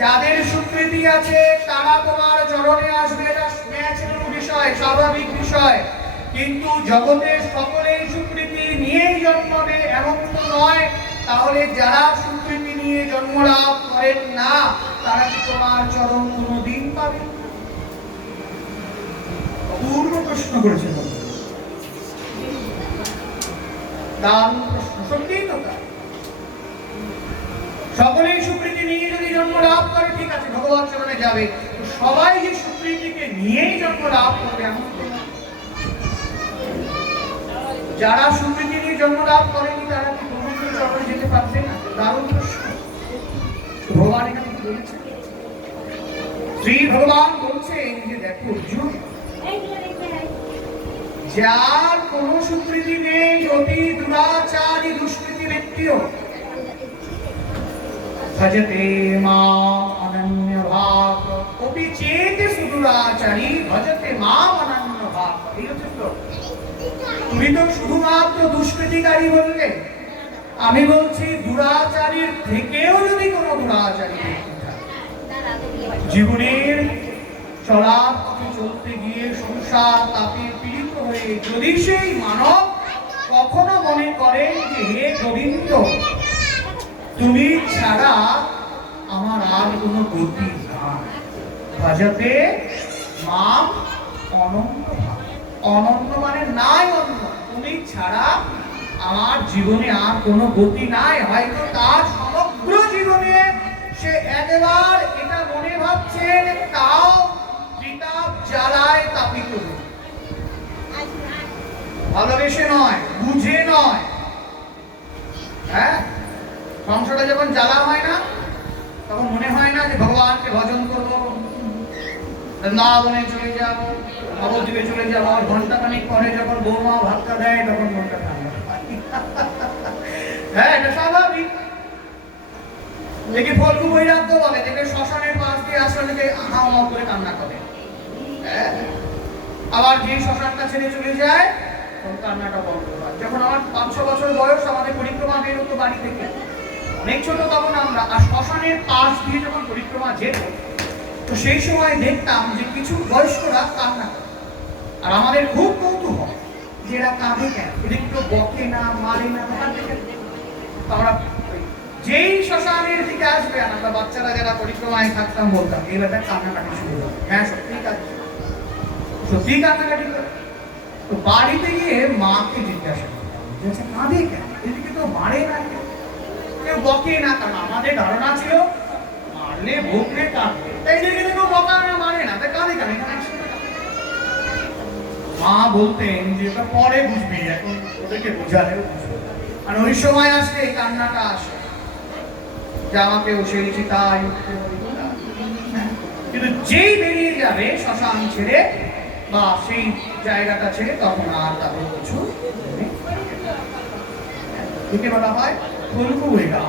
যাদের সুকৃতি আছে তারা তোমার চরণে আসবে, এটা ন্যাচারাল বিষয়, স্বাভাবিক বিষয়, কিন্তু জগতের সকলেই সুকৃতি নিয়েই জন্ম নেয় এমন তো নয়। তাহলে যারা সুকৃতি নিয়ে জন্ম লাভ করেন না, তারা কি তোমার চরণ কোনদিন পাবে? পূর্ব প্রশ্ন করেছেন, দারুণ প্রশ্ন, সত্যিই তো তাই। সকলেই সুকৃতি নিয়ে যদি জন্ম লাভ করে, ঠিক আছে, ভগবান চরণে যাবে, সবাই যে সুকৃতিকে নিয়েই জন্ম লাভ করবে এমন তো না। যারা সুকৃতি নিয়ে জন্ম লাভ করেনি তারা কি ভগবানের চরণে যেতে পারবে না? দারুণ প্রশ্ন। ভগবান এখানে কি বলেছেন? শ্রী ভগবান বলছেন যে দেখো অর্জুন, যার কোন সুকৃতি নেই, অতি দুরাচারী দুষ্কৃতি ব্যক্তিও ভজতে মাম অনন্য ভাব, অপি চেতে সুদুরাচারী ভজতে মাম অনন্য ভাব। এই হচ্ছে তো, তুমি তো শুধুমাত্র দুষ্কৃতিকারী বললে, আমি বলছি দুরাচারীর থেকেও যদি কোনো দুরাচারী ব্যক্তি থাকে, জীবনের চলার পথে চলতে গিয়ে সংসার তাপে পীড়িত হয়ে যদি সেই মানব কখনো মনে করে যে হে গোবিন্দ, তুমি ছাড়া আমার আর কোনো গতি নাই, ভজতে মাম অনন্য ভাব। অনন্য মানে নাই অন্য, তুমি ছাড়া আমার জীবনে আর কোনো গতি নাই। হয়তো তার সমগ্র জীবনে সে একবার এটা মনে ভাবছেন, তাও ত্রিতাপ জ্বালায় তাপিত হয়ে, ভালোবেসে নয়, বুঝে নয়। হ্যাঁ, সংসারে যখন জ্বালা হয় না, তখন মনে হয় না যে ভগবানকে ভজন করবো, বৃন্দাবনে চলে যাবো, নবদ্বীপে চলে যাবো। আর ঘন্টাখানিক পরে যখন বৌমা ভাতটা দেয়, তখন মনটা ঠান্ডা। হ্যাঁ, এটা স্বাভাবিক। দেখি ফল্গু বৈরাগ্য বলে, দেখে শ্মশানের পাশ দিয়ে আসলে হাওয়া করে কান্না করে। আবার যে শ্মশানটা ছেড়ে চলে যায়, তখন কান্নাটা বন্ধ হয়। যখন আমার 5-6 বছর বয়স, আমাদের পরিক্রমা বেরোতো বাড়ি থেকে, অনেক ছোট তখন আমরা, আর শ্মশানের পাশ দিয়ে যখন পরিক্রমা যেত, তো সেই সময় দেখতাম যে কিছু বয়স্করা কান্না করে। আর আমাদের খুব কৌতূহল যে এরা কাঁদে কেন, এদের কেউ বকে না, মারে না, কাঁদে কেন? আমরা যেই শ্মশানের দিকে আসবে, আমরা বাচ্চারা যারা পরিক্রমায় থাকতাম বলতাম এই ব্যাটা কান্নাকাটি শুরু করে। হ্যাঁ সত্যি কাঁদে, সত্যি কান্নাকাটি করে। তো বাড়িতে গিয়ে মাকে জিজ্ঞাসা করতাম যে আচ্ছা কাঁদে কেন, এদিকে তো মারে না, কেউ বকে না, কারণ আমাদের ধারণা ছিল মারলে বকলে কাঁদবে, তাই এদেরকে কেউ বকা না, মারে না, তাই কাঁদে কেন? এখানে একসাথে কাঁদে। মা বলতেন যে এটা পরে বুঝবি, এখন ওদেরকে বোঝালেও বুঝবে। আর ওই সময় আসলে এই কান্নাটা আসে যে আমাকে উঠেছি তাই উঠতে হবে। কিন্তু যেই বেরিয়ে যাবে শ্মশান ছেড়ে বা সেই জায়গাটা ছেড়ে, তখন আর তাদের কিছু একে বলা হয় ফুলকুয়েরা।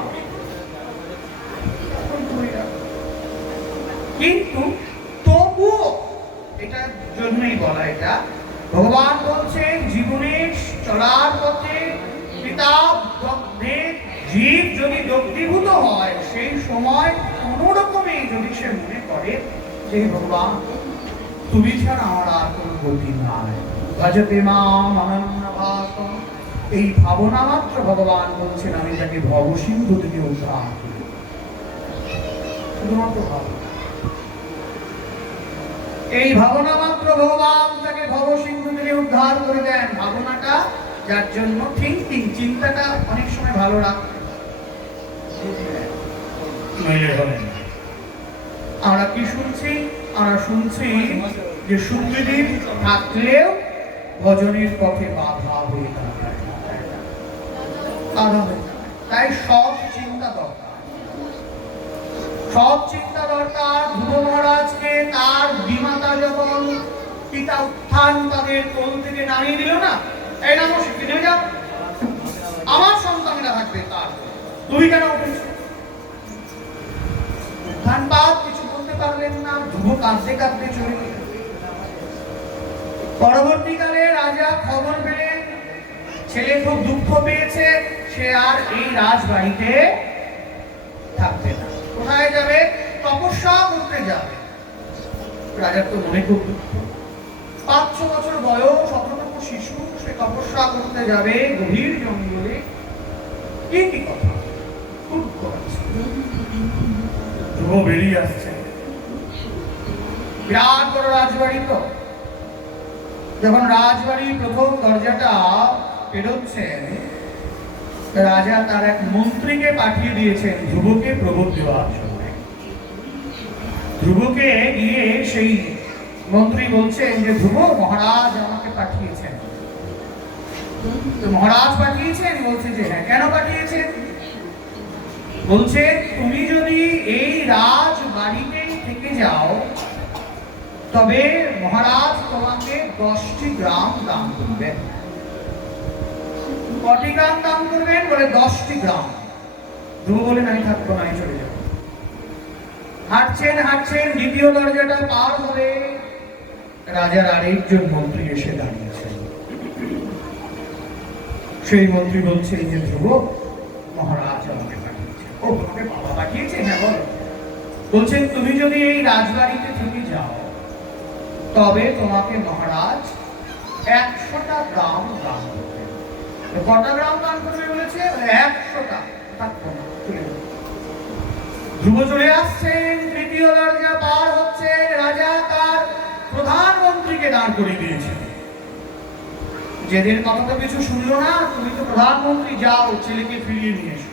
কিন্তু তবুও এটার জন্যই বলা, এটা ভগবান বলছেন জীবনের চলার পথে পিতা জীব যদি দগ্ধীভূত হয়, সেই সময় কোনো রকমে যদি সে মনে করে যে ভগবান তুমি ছাড়া আমার আর কোনো গতি নাই, ভজতে মাম অনন্যভাগম, এই ভাবনা মাত্র ভগবান বলছেন আমি তাকে ভবসিন্ধু থেকে উদ্ধার করি। শুধুমাত্র ভাবনা, এই ভাবনা মাত্র ভগবান তাকে ভবসিন্ধু থেকে উদ্ধার করে দেন। ভাবনাটা যার জন্য থিঙ্কিং, চিন্তাটা অনেক সময় ভালো রাখতে আমরা কি শুনছি? আমরা শুনছি যে শুক্রদেব থাকলেও ভজনের পথে বাধা হয়ে দাঁড়ায়। তাই সব চিন্তা দরকার, সব চিন্তা দরকার। ধ্রুব মহারাজকে তার বিমাতা যখন পিতা উত্থান তাদের কোল থেকে নামিয়ে দিল না, এই না শিখে নেমে যাও, আমার সন্তানেরা থাকবে, তার তুমি কেন উঠেছ? উত্থানপাত কিছু বলতে পারলেন না, ধ্রুব কাঁদতে কাঁদতে চলে গেলেন। পরবর্তীকালে রাজা খবর পেলেন ছেলে খুব দুঃখ পেয়েছে, সে আর এই রাজবাড়িতে থাকবে না। কোথায় যাবে? তপস্যা করতে যাবে। রাজার তো মনে খুব দুঃখ, 5-6 বছর বয়স, অতটুকু শিশু, সে তপস্যা করতে যাবে গভীর জঙ্গলে। কি কথা খুব করেছে, ধ্রুব বেরিয়ে আসছে। বিরাট বড় রাজবাড়ি, তো যখন রাজবাড়ি প্রথম দরজাটা পেরোচ্ছেন, রাজা তার এক মন্ত্রীকে পাঠিয়ে দিয়েছেন ধ্রুবকে প্রবোধ দেওয়ার জন্য। ধ্রুবকে গিয়ে সেই মন্ত্রী বলছেন যে ধ্রুব মহারাজ আমাকে পাঠিয়েছেন। তো মহারাজ পাঠিয়েছেন? বলছে যে হ্যাঁ। কেন পাঠিয়েছেন? বলছে তুমি যদি এই রাজবাড়িতেই থেকে যাও, তবে মহারাজ তোমাকে 10টি গ্রাম দান করবেন। কটি গ্রাম দান করবেন? বলে 10টি গ্রাম। ধ্রুব বলেন আমি থাকবো না, আমি চলে যাবো। হাঁটছেন হাঁটছেন, দ্বিতীয় দরজাটা পার হবে, রাজার আরেকজন মন্ত্রী এসে দাঁড়িয়েছেন। সেই মন্ত্রী বলছে যে ধ্রুব মহারাজ আমাকে পাঠিয়েছে। ও তোমাকে বাবা পাঠিয়েছে? হ্যাঁ বলো। বলছেন তুমি যদি এই রাজবাড়িতে থেকে যাও, তবে তোমাকে মহারাজ 100টা গ্রাম দান করবে। কটা গ্রাম দান করবে বলেছে? 100টা। ধ্রুব চলে আসছেন, তৃতীয় দরজা পার হচ্ছে, রাজা তার প্রধানমন্ত্রীকে দাঁড় করে দিয়েছে। যেদিন কথা তো কিছু শুনলো না, তুমি তো প্রধানমন্ত্রী, যাও ছেলেকে ফিরিয়ে নিয়ে এসো।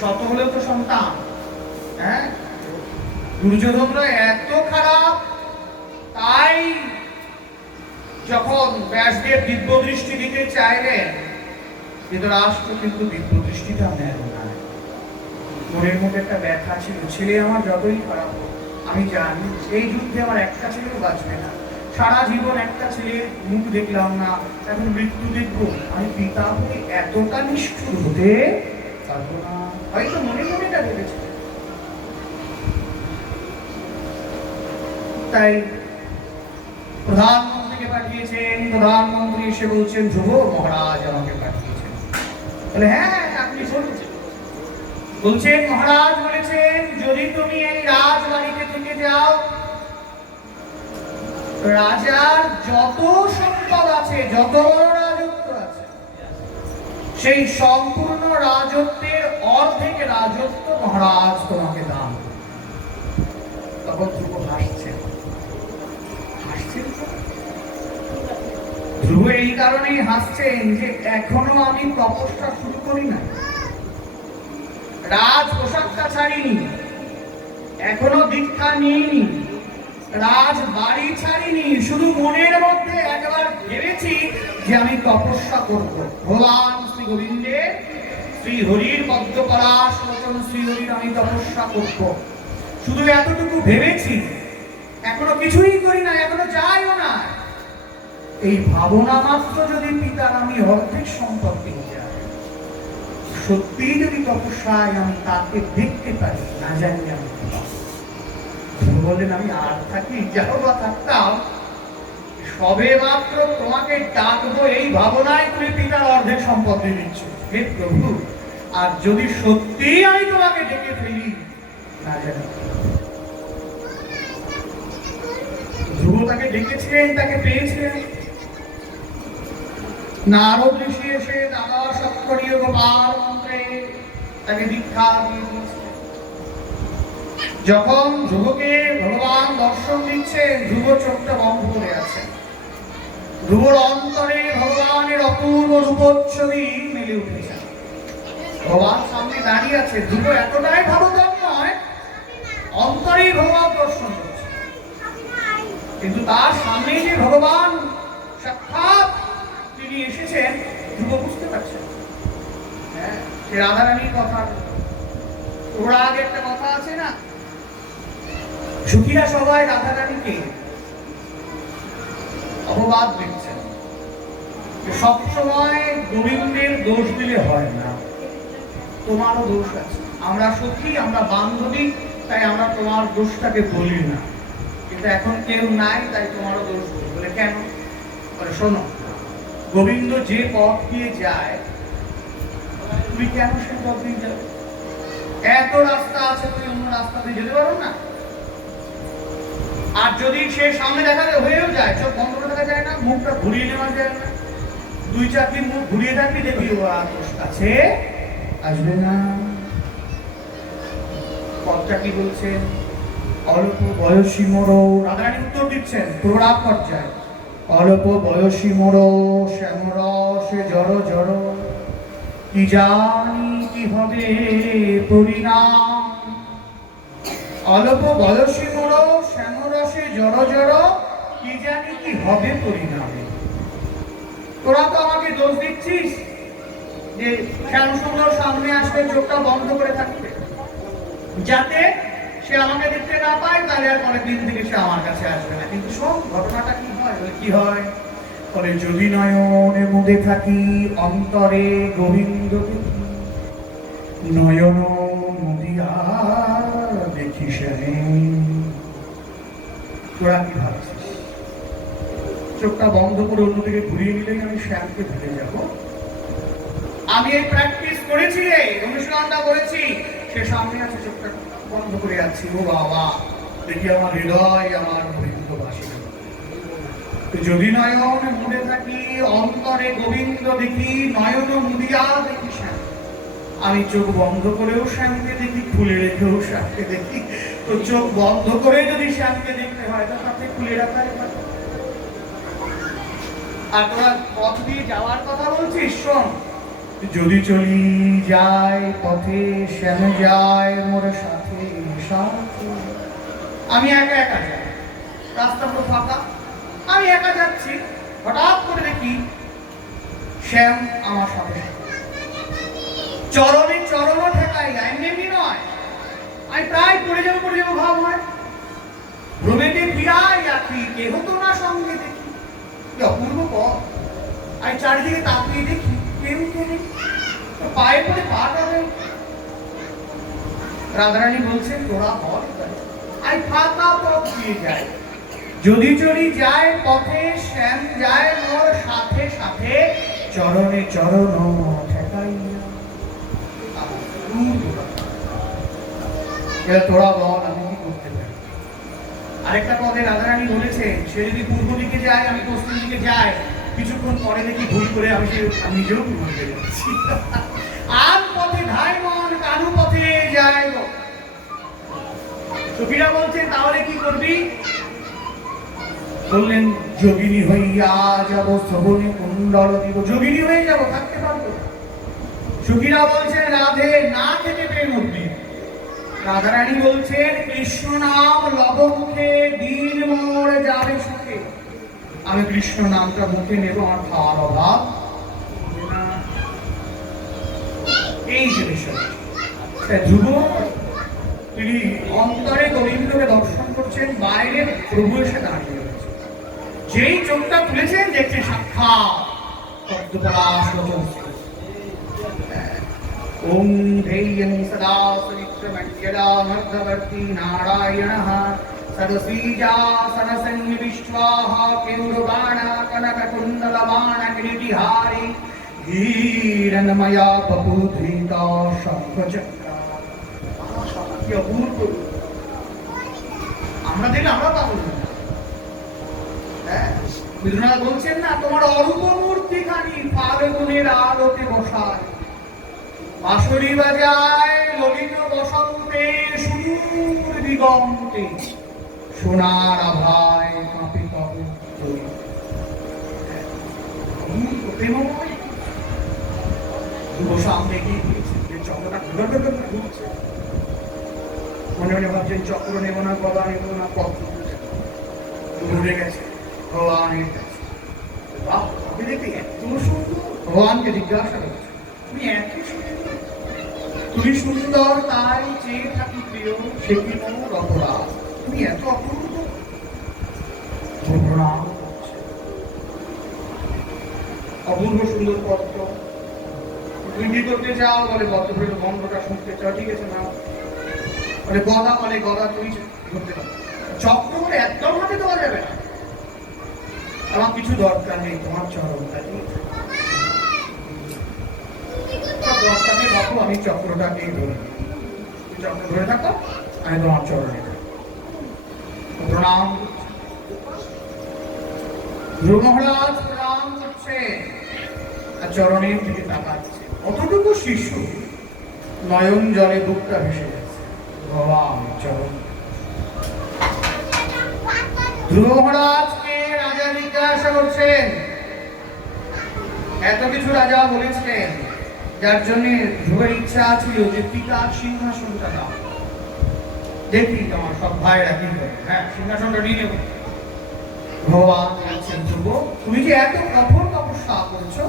শত হলেও তো সন্তান। হ্যাঁ, দুর্যোধনরা এত খারাপ, তাই যখন ব্যাসদেব দিব্য দৃষ্টি দিতে চাইলেন, ধৃতরাষ্ট্র কিন্তু দিব্য দৃষ্টিটা নেন না। মনের মধ্যে একটা ব্যথা ছিল, ছেলে আমার যতই খারাপ হোক, আমি জানি এই যুদ্ধে আমার একটা ছেলেও বাঁচবে না। সারা জীবন একটা ছেলের মুখ দেখলাম না, এখন মৃত্যু দেখবো। আমি পিতা হয়ে এতটা নিষ্ঠুর হতে পারবো না। হয়তো মনে মনে এটা ভেবেছে। তাই প্রধানমন্ত্রীকে পাঠিয়েছেন। প্রধানমন্ত্রী এসে বলছেন ধ্রুব মহারাজ আমাকে পাঠিয়েছেন। বলে হ্যাঁ আপনি বলুন। বলছেন মহারাজ বলেছেন যদি তুমি এই রাজবাড়িতে থেকে যাও, রাজার যত সম্পদ আছে, যত বড় সেই সম্পূর্ণ রাজত্বের অর্ধেক রাজত্ব মহারাজ তোমাকে দান। তখন ধ্রুব হাসছেন। ধ্রুব এই কারণেই হাসছেন যে এখনো আমি তপস্যা শুরু করি না, রাজ পোশাকটা ছাড়িনি, এখনো দীক্ষা নিইনি, রাজ বাড়ি ছাড়িনি, শুধু মনের মধ্যে একবার ভেবেছি যে আমি তপস্যা করব। ভগবান শ্রী গোবিন্দের শ্রী হরির পদ্মপলাশ লোচন শ্রী হরির আমি তপস্যা করব, শুধু এতটুকু ভেবেছি, এখনো কিছুই করি না, এখনো যাইও না। এই ভাবনা মাত্র যদি পিতার আমি অর্ধেক সম্পদ পেয়ে যাই, সত্যি যদি তপস্যায় আমি তাকে দেখতে পারি, না জানি আমি বললেন আমি আর থাকি, যাও বা থাকতাম, সবে মাত্র তোমাকে ডাকবো এই ভাবনায় তুমি পিতার অর্ধেক সম্পদ দিয়ে দিচ্ছ। হে প্রভু, আর যদি সত্যি আমি তোমাকে ডেকে ফেলি, না জানি। ধ্রুব তাকে ডেকেছিলেন, তাকে পেয়েছিলেন। নারদ ঋষি এসে দাদা সৎকরীয় গোপাল মন্ত্রে তাকে দীক্ষা দিয়ে দিয়েছিলেন। যখন ধ্রুবকে ভগবান দর্শন দিচ্ছেন, ধ্রুব চোখটা বন্ধ করে আছে। ধ্রুবর অন্তরে ভগবানের অপূর্ব রূপচ্ছবি মেলে উঠেছে। ভগবান সামনে দাঁড়িয়ে আছে, ধ্রুব এতটাই ভাবতন্ময়, অন্তরেই ভগবান দর্শন করছে। কিন্তু তার সামনে যে ভগবান সাক্ষাৎ তিনি এসেছেন, ধ্রুব বুঝতে পারছেন। হ্যাঁ, সে রাধারানীর কথা। ওরা আগে একটা কথা আছে না, সুখীরা সবাই রাধারানীকে অপবাদ দিচ্ছেন, সবসময় গোবিন্দের দোষ দিলে হয় না, তোমারও দোষ আছে। আমরা সুখী, আমরা বান্ধবী, তাই আমরা তোমার দোষটাকে বলি না, কিন্তু এখন কেউ নাই, তাই তোমারও দোষ বলি। বলে কেন? বলে শোনো, গোবিন্দ যে পথ দিয়ে যায়, তুমি কেন সে পথ দিয়ে যাবে? এত রাস্তা আছে, তুমি অন্য রাস্তা দিয়ে যেতে পারো না? আর যদি সে সামনে দেখাতে হয়েও যায়, চোখ বন্ধ করে দেখা যায় না, মুখটা ঘুরিয়ে নেওয়া যায় না, দুই চার দিন মুখ ঘুরিয়ে থাকবি, দেখবি ও আর কাছে আসবে না। পথটা কি বলছেন? অল্প বয়সী মোড়, রাধারানী উত্তর দিচ্ছেন প্রলাপ পর্যায়ে, অল্প বয়সী মোড় শ্যামরসে জড় জড়, কি জানি কি হবে পরিণাম। অল্প বয়সী মোড় শ্যামরসে জড় জড়, কি জানি কি হবে পরিণামে। তোরা তো আমাকে দোষ দিচ্ছিস যে শ্যাম সুন্দর সামনে আসলে চোখটা বন্ধ করে থাকবে, যাতে সে আমাকে দেখতে না পায়, তাহলে আর পরের দিন থেকে সে আমার কাছে আসবে না। কিন্তু শোন, ঘটনাটা কি হয়? কি হয়? বলে যদি নয়নে মুদে থাকি, অন্তরে গোবিন্দ দেখি, নয়ন মুদিয়া দেখি শ্যামে। তোরা কি ভাবছিস চোখটা বন্ধ করে অন্যদিকে ঘুরিয়ে নিলেই আমি শ্যামকে ভুলে যাব? আমি এই প্র্যাকটিস করেছি রে, অনুশীলনটা করেছি। সে সামনে আছে, চোখটা বন্ধ করে আছি, ও বাবা দেখি আমার হৃদয় আমার গোবিন্দ বাসী। যদি নয়ন মুদে থাকি, অন্তরে গোবিন্দ দেখি, নয়ন মুদিয়া দেখি শ্যাম। আমি চোখ বন্ধ করেও শ্যামকে দেখি, খুলে রেখেও শ্যামকে দেখি। তো চোখ বন্ধ করে যদি শ্যামকে দেখতে হয়, তো তাকে খুলে রাখার কথা। আর তোরা পথ দিয়ে যাওয়ার কথা বলছিস, শোন, যদি চলি যায় পথে শ্যাম যায় মোর সাথে সাথে। আমি একা একা যাই, রাস্তা পুরো ফাঁকা, আমি একা যাচ্ছি, হঠাৎ করে দেখি শ্যাম আমার সাথে। চরণে চরণও ঠেকাই, এমনি নয়, আমি প্রায় পড়ে যাবো ভাব হয়। ভ্রমেতে ফিরাই আছি, কেহ তো না সঙ্গে দেখি। কি অপূর্ব পথ! আমি চারিদিকে তাকিয়ে দেখি, কেউ নেই, পায়ে পড়ে পাটা হয়ে। রাধারানী বলছেন, তোরা বল, আমি ফাঁকা পথ দিয়ে যাই। যদি চলি যায় পথে শ্যাম যায় মোর সাথে সাথে, চরণে চরণ ঠেকাইয়া। তোরা বল, আমি কি করতে পারি? আরেকটা পথে রাধারানী বলেছে, সে যদি পূর্ব দিকে যায়, আমি পশ্চিম দিকে যাই, কিছুক্ষণ পরে দেখি ভুল করে আমি নিজেও ঘুমাতে যাচ্ছি। আর পথে ধাই মন কানু পথে যায় গো। সখীরা বলছে তাহলে কি করবি? বললেন যোগিনী হইয়া যাব, শ্রবণে কুণ্ডল দিব। যোগিনী হয়ে যাব, থাকতে পারবো। সখীরা বলছেন রাধে না খেতে পেয়ে উঠবি। রাধারানী বলছেন কৃষ্ণ নাম লব মুখে, দিন মোর যাবে সুখে। আমি কৃষ্ণ নামটা মুখে নেব, আমার খাওয়ার অভাব হবে না। এই যে বিষয় ধ্রুব, তিনি অন্তরে গোবিন্দকে দর্শন করছেন, বাইরে প্রভু এসে দাঁড়িয়ে রয়েছে। যেই চোখটা তুলেছেন দেখছেন সাক্ষাৎ পদ্মপলাশ লোচন শ্রী। ওম ধৈর্যং সদা সবিক্রমণ্যদা মধ্যবর্তী নারায়ণঃ সদসীজাসনসন্নিবিশ্বাহ কেন্দুবাণ কনককুণ্ডলবাণ কিರೀಟಿಹಾರಿ হিরণময়া বপুধৃত শঙ্খচক্র। কি অপূর্ব! আমরা দেখলে আমরা পাবো না। বিদ্রনাথ বলছেন না, তোমার অরূপ মূর্তি খানি ফাল্গুনের আলোতে বসায়, বাঁশরি বাজায় ললিত বসন্তে, সুদূর দিগন্তে সোনার আভায় কাঁপে কাঁপে প্রেমময়। সামনে গিয়ে চক্রটা ঘুরছে, মনে মনে ভাবছেন চক্র নেব না, গদা নেব না, পদ্ম ঘুরে গেছে ভগবানের কাছে। দেখতে এত সুন্দর। ভগবানকে জিজ্ঞাসা করছে তুমি এত সুন্দর, তুমি সুন্দর তাই চেয়ে থাকি প্রিয়, সে কি মোর অপরাধ? তুমি এত অপূর্ব। প্রণাম করছে, অপূর্ব সুন্দর পদ্ম। তুমি কি করতে চাও? বলে পদ্মের গন্ধটা শুনতে চাও, ঠিক আছে না। বলে গদা, বলে গদা তুমি ধরতে পারো। চক্র বলে একদম হাতে দেওয়া যাবে না, আমার কিছু দরকার নেই, তোমার চরণটা দরকারে বাবু, আমি চক্রটাকেই ধরি, চক্র ধরে থাকো, আমি তোমার চরণে প্রণাম। ধ্রুব মহারাজ প্রণাম করছে আর চরণের দিকে তাকাচ্ছে। অতটুকু শিশু নয়ন জলে বুকটা ভেসে যাচ্ছে, ভগবান চরণ। ধ্রুব মহারাজকে রাজা জিজ্ঞাসা করছেন, এত কিছু রাজা বলেছিলেন, যার জন্য ধ্রুবের ইচ্ছা ছিল যে পিতার সিংহাসনটা দাও। দেখি তোমার সব ভাইরা কি করে, হ্যাঁ সিংহাসনটা নিয়ে নেব। ভগবান বলছেন ধ্রুব, তুমি যে এত কঠোর তপস্যা করছো,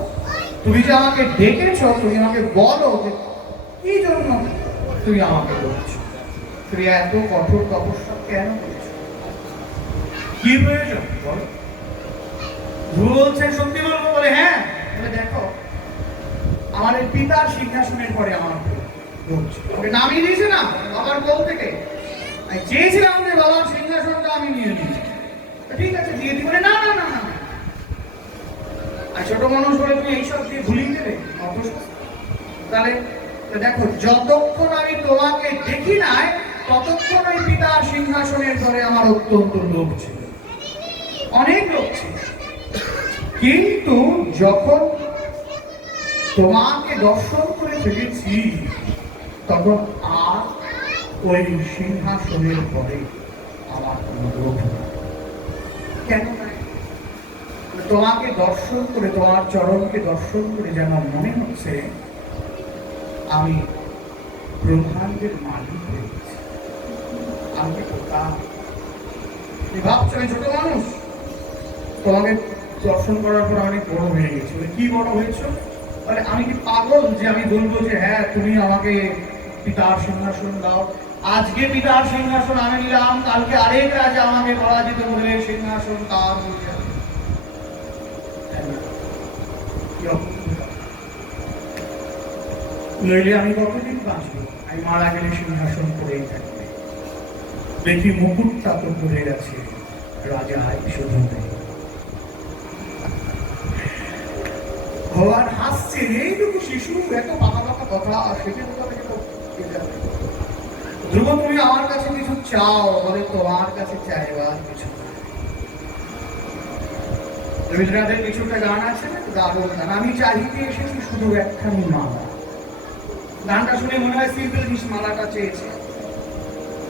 তুমি যে আমাকে ডেকেছো, তুমি আমাকে বলো যে কি জন্য তুমি আমাকে বলছো, তুমি এত কঠোর তপস্যা কেন করছো, কি প্রয়োজন বলো। ধ্রুব বলছেন সত্যি বলবো? বলে হ্যাঁ। বলে দেখো, আমার এই পিতার সিংহাসনের পরে আমার ওকে নামিয়ে দিয়েছে না বাবার কোল থেকে, আমি চেয়েছিলাম যে বাবার সিংহাসনটা আমি নিয়ে নিই, ঠিক আছে দিয়ে দিই। বলে না না না না, আর ছোট মানুষ বলে তুমি এইসব দিয়ে ভুলিয়ে দেবে? তাহলে দেখো, যতক্ষণ আমি তোমাকে দেখি নাই ততক্ষণ ওই পিতার সিংহাসনের ঘরে আমার অত্যন্ত লোভ ছিল, অনেক লোভ ছিল। কিন্তু যখন তোমাকে দর্শন করে ফেলেছি, তখন আর ওই সিংহাসনের পরে আমার কোনো লোভ নেই। কেন নাই? তোমাকে দর্শন করে, তোমার চরণকে দর্শন করে যেন মনে হচ্ছে আমি ব্রহ্মাণ্ডের মালিক হয়ে গেছি। আমি ভাবছো আমি ছোট মানুষ, তোমাকে দর্শন করার পর অনেক বড় হয়ে গেছি। কি বড় হয়েছো? মানে আমি কি পাগল যে আমি বলবো যে হ্যাঁ তুমি আমাকে পিতার সিংহাসন দাও? আজকে পিতার সিংহাসন আমি নিলাম, কালকে আরেক রাজা আমাকে পরাজিত করে সিংহাসন তার হয়ে যাবে। নইলে আমি কতদিন বাঁচবো? আমি মারা গেলে সিংহাসন করেই থাকবে। দেখি মুকুটটা তো পড়ে গেছে, রাজা শুধু নেই। ভগবান হাসছেন, এইটুকু শিশু এত পাকা পাকা কথা, সেটা কোথা থেকে ধ্রুব তুমি আমার কাছে কিছু চাও? বলে তোমার কাছে চাইবার কিছু। রবীন্দ্রনাথের কিছুটা গান আছে না, দারুণ গান। আমি চাইতে এসেছি শুধু একখানি মালা। গানটা শুনে মনে হয় সিম্পল জিনিস, মালাটা চেয়েছে।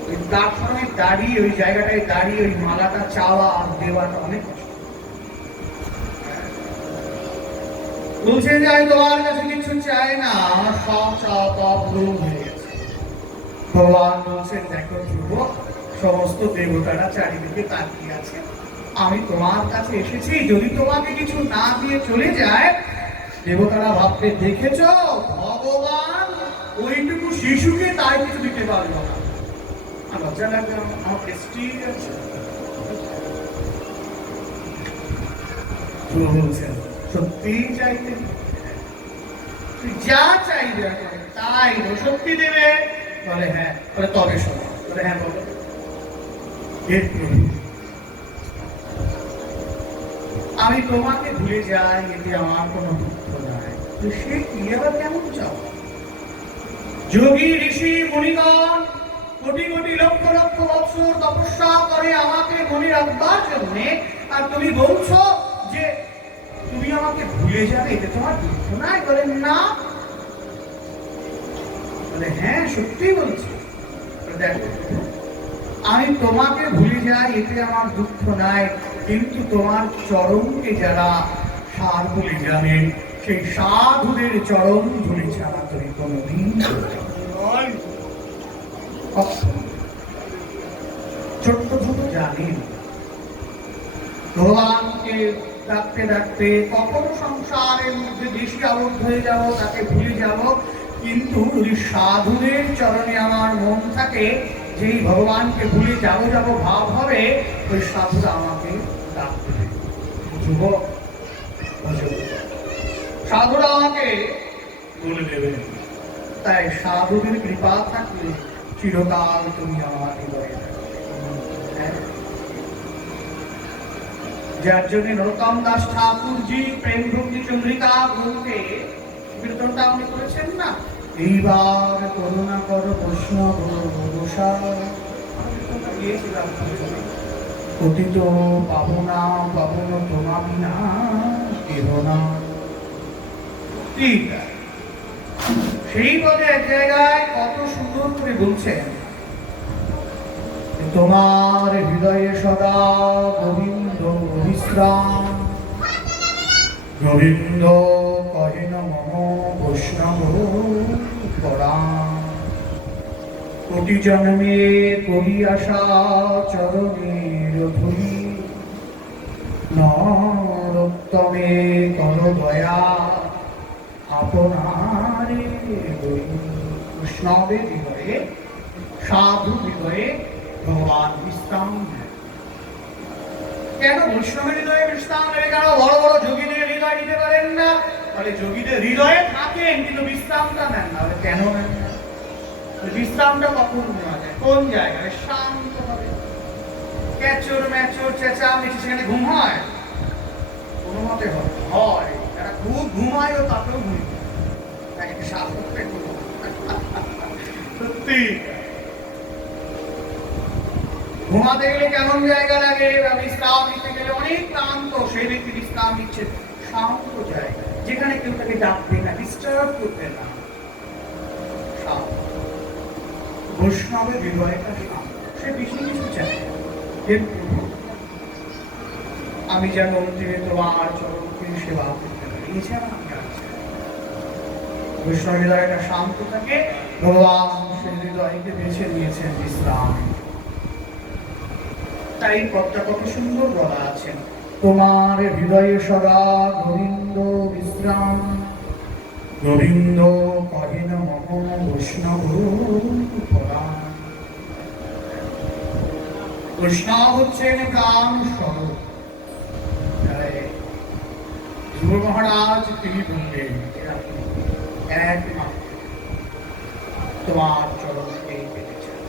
ওই প্ল্যাটফর্মে দাঁড়িয়ে, ওই জায়গাটায় দাঁড়িয়ে ওই মালাটা চাওয়া আর দেওয়াটা অনেক কষ্ট। বলছে যে আমি তোমার কাছে কিছু চাই না, আমার সব চাওয়া পাওয়া পূরণ হয়ে গেছে। ভগবান বলছেন, দেখো যুবক, সমস্ত দেবতারা চারিদিকে তাকিয়ে আছে, আমি তোমার কাছে এসেছি, যদি তোমাকে কিছু না দিয়ে চলে যায়, দেবতারা ভাববে দেখেছো ভগবান ওইটুকু শিশুকে তাই কিছু দিতে পারলো না। আর লজ্জা লাগবে, আমার প্রেস্টিজ আছে। বলছেন সত্যিই চাইতে, তুই যা চাইবে তাই সত্যি দেবে? বলে হ্যাঁ। বলে তবে শোনো। বলে হ্যাঁ বলো। আমি তোমাকে ভুলে যাই, এতে আমার কোনো দুঃখ নাই। সে কি আবার কেমন চাও? যোগী ঋষি মুনিগণ কোটি কোটি লক্ষ লক্ষ বৎসর তপস্যা করে আমাকে মনে রাখবার জন্য, আর তুমি বলছো যে তুমি আমাকে ভুলে যাবে, এতে তোমার দুঃখ নাই? বলে না। বলে হ্যাঁ সত্যি বলছি। দেখো, আমি তোমাকে ভুলে যাই, এতে আমার দুঃখ নাই, কিন্তু তোমার চরণকে যারা সার বলে জানেন, সেই সাধুদের চরণ ধরে ছাড়া তুমি কোনদিন ছোট্ট ছোট জানেন ভগবানকে ডাকতে ডাকতে কখনো সংসারের মধ্যে বেশি আবদ্ধ হয়ে যাব, তাকে ভুলে যাব, কিন্তু যদি সাধুদের চরণে আমার মন থাকে, যেই ভগবানকে ভুলে যাব যাব ভাব হবে, ওই সাধুরা আমাকে ডাকতে দেবে। যুবক, সাধুরা আমাকে বলে দেবে। তাই সাধুদের কৃপা থাকলে চিরকাল তুমি আমার হৃদয়ে থাকবে। যার জন্য নরোত্তম দাস ঠাকুরজি প্রেম ভক্তি চন্দ্রিকা গ্রন্থে কীর্তনটা উনি করেছেন না, এইবার করুণা কর বৈষ্ণব গিয়েছিলাম, পতিত পাবনা পাবন তোমা বিনা কেহ না। ঠিক সেই পদে এক জায়গায় কত সুন্দর করে বলছেন, তোমার হৃদয়ে সদা গোবিন্দ বিশ্রাম, গোবিন্দ কহেন মম বৈষ্ণব পরাম, কোটি জন্মে করি আশা চরণের ধরি, নরোত্তমে কর দয়া আপনারে বৈষ্ণবের হৃদয়ে, সাধু হৃদয়ে ভগবান বিশ্রাম নেন। কেন বৈষ্ণবের হৃদয়ে বিশ্রাম নেবে? কেন বড় বড় যোগীদের হৃদয় নিতে পারেন না? বলে যোগীদের হৃদয়ে থাকেন কিন্তু বিশ্রামটা নেন না। কেন নেন না? বিশ্রামটা কখন নেওয়া যায়? কোন জায়গায়? শান্ত হবে। ক্যাচর ম্যাচর চেঁচামেচি, সেখানে ঘুম হয়? কোনো মতে হয়। যারা খুব ঘুমায় তাতেও ঘুম তাকে সাফ করতে সত্যি। ঘুমাতে গেলে কেমন জায়গা লাগে? বিশ্রাম নিতে গেলে অনেক ক্লান্ত, সেই ব্যক্তি বিশ্রাম নিচ্ছে শান্ত জায়গা, যেখানে কেউ তাকে ডাকবে না, ডিস্টার্ব করবে না। বৈষ্ণবের হৃদয়টা শান্ত, সে বেশি কিছু চায়। আমি যেন অন্তিমে তোমার চরণকে সেবা করতে পারি, এছাড়া আমি আর চাই। বৈষ্ণব হৃদয়টা শান্ত থাকে, ভগবান সেই হৃদয়কে বেছে নিয়েছেন বিশ্রাম। তাই পদটা কত সুন্দর বলা আছেন, তোমার হৃদয়ে সদা গোবিন্দ বিশ্রাম, গোবিন্দ কহেন মম বৈষ্ণব পরাম। বৈষ্ণব হচ্ছেন প্রাণ স্বরূপ। ধ্রুব মহারাজ তিনি বললেন, একমাত্র তোমার চরণকে পেতে চাই,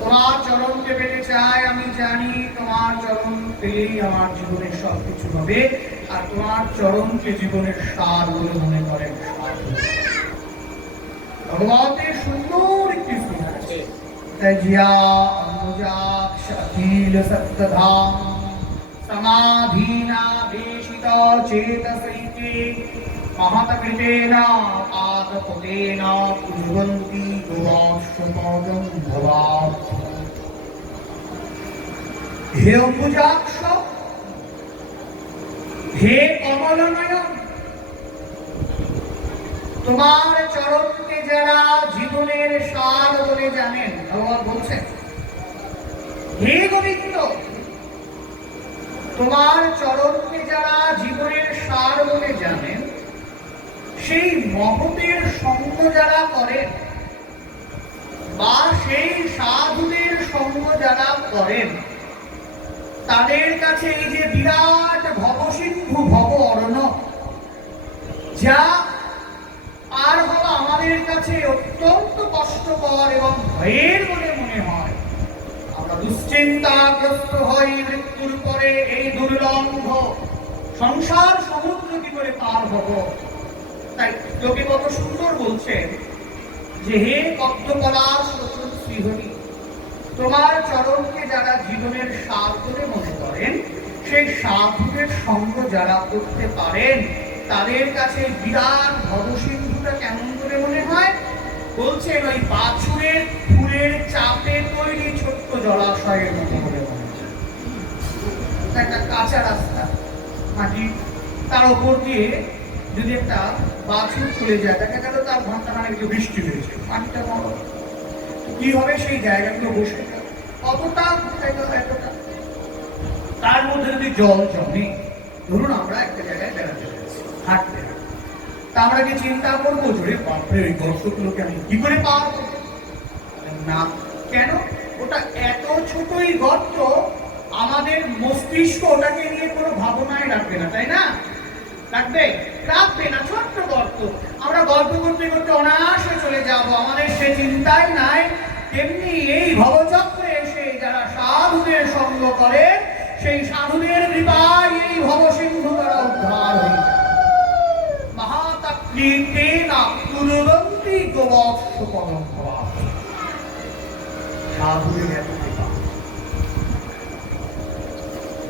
তোমার চরণকে পেতে চাই। আমি জানি তোমার চরণ পেলেই আমার জীবনের সবকিছু হবে, আর তোমার চরণকে জীবনের সার বলে মনে করেন সাধু। ভগবতের সুন্দর একটি ফুল আছে, জিয়া অনুজা শাকিল সত্যধাম समाधीना देशित चेतसैके महत्कृतेन पादपदेन कुर्वन्ति गोवाश्वपदं भवात्। হে অম্বুজাক্ষ, হে কমলনয়ন, তোমার চরণকে যারা জীবনের সার বলে জানেন, ভগবান বলছেন হে গোবিন্দ, তোমার চরণকে যারা জীবনের সার বলে জানেন, সেই মহতের সঙ্গ যারা করেন বা সেই সাধুদের সঙ্গ যারা করেন, তাদের কাছে এই যে বিরাট ভবসিন্ধু ভব অরণ্য, যা আর হওয়া আমাদের কাছে অত্যন্ত কষ্টকর এবং ভয়ের বলে মনে হয়, আমরা দুশ্চিন্তাগ্রস্ত হই মৃত্যুর পরে এই দুর্লঙ্ঘ সংসার সমুদ্র কি করে পার হব। তাই লোকে কত সুন্দর বলছেন যে হে পদ্মপলাশ লোচন শ্রীহরি, তোমার চরণকে যারা জীবনের সার বলে মনে করেন, সেই সাধুদের সঙ্গ যারা করতে পারেন, তাদের কাছে বিরাট ভবসিন্ধুটা কেমন করে মনে হয়। বলছেন ওই বাছুরের ফুলের চাপে তৈরি ছোট্ট জলাশয়ের মতো করে মনে হয়। একটা কাঁচা রাস্তা মাটি, তার উপর দিয়ে যদি একটা বাছুর চলে যায়, দেখা গেল তার ঘন্টা মানে একটু বৃষ্টি হয়েছে, মাটিটা নরম, কি হবে সেই জায়গাগুলো বসে যাবে, কতটা এতটা। তার মধ্যে যদি জল জমে, ধরুন আমরা একটা জায়গায় বেড়াতে যাচ্ছি, হাঁটতে, তা আমরা কি চিন্তা করবো যে বাপরে ওই গর্তগুলোকে আমি কি করে পার করবো? না, কেন? ওটা এত ছোটই গর্ত, আমাদের মস্তিষ্ক ওটাকে নিয়ে কোনো ভাবনাই রাখবে না, তাই না? রাখবে না, ছোট্ট গর্ত, আমরা গল্প করতে করতে অনায়াসে চলে যাব, আমাদের সে চিন্তাই নাই। তেমনি এই ভবচক্রে এসে যারা সাধুদের সঙ্গ করে, সেই সাধুদের কৃপায় এই ভবসিন্ধু দ্বারা উদ্ধার হয়ে যায়। মহাতাকৃতেনা কুর্বন্তি গোবৎসপদম ভবাৎ। সাধুদের এত কৃপা।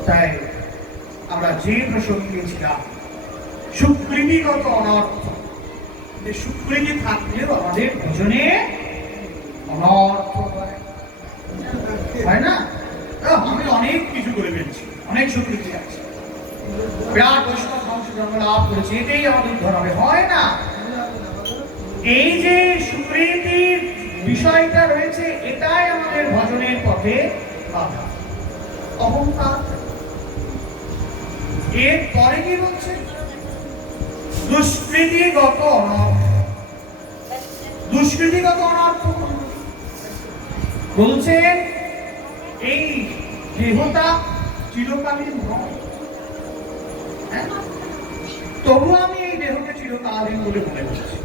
তাই আমরা যে প্রসঙ্গে ছিলাম, সুকৃতিগত অনর্থ, যে সুকৃতি থাকলেও আমাদের ভোজনে অনর্থ হয় না। আমি অনেক কিছু করে ফেলছি, অনেক সুকৃতি আছে, বিরাট বৈষ্ণব বংশ জন্ম লাভ করেছি, এটাই আমাদের উদ্ধার হবে, হয় না। এই যে সুকৃতির বিষয়টা রয়েছে, এটাই আমাদের ভজনের পথে বাধা, অহংকার। এর পরে কি বলছে? দুষ্কৃতিগত অনর্থ। দুষ্কৃতিগত অনর্থ বলছেন এই দেহটা চিরকালীন নয়, তবু আমি এই দেহকে চিরকালীন বলে মনে করছি।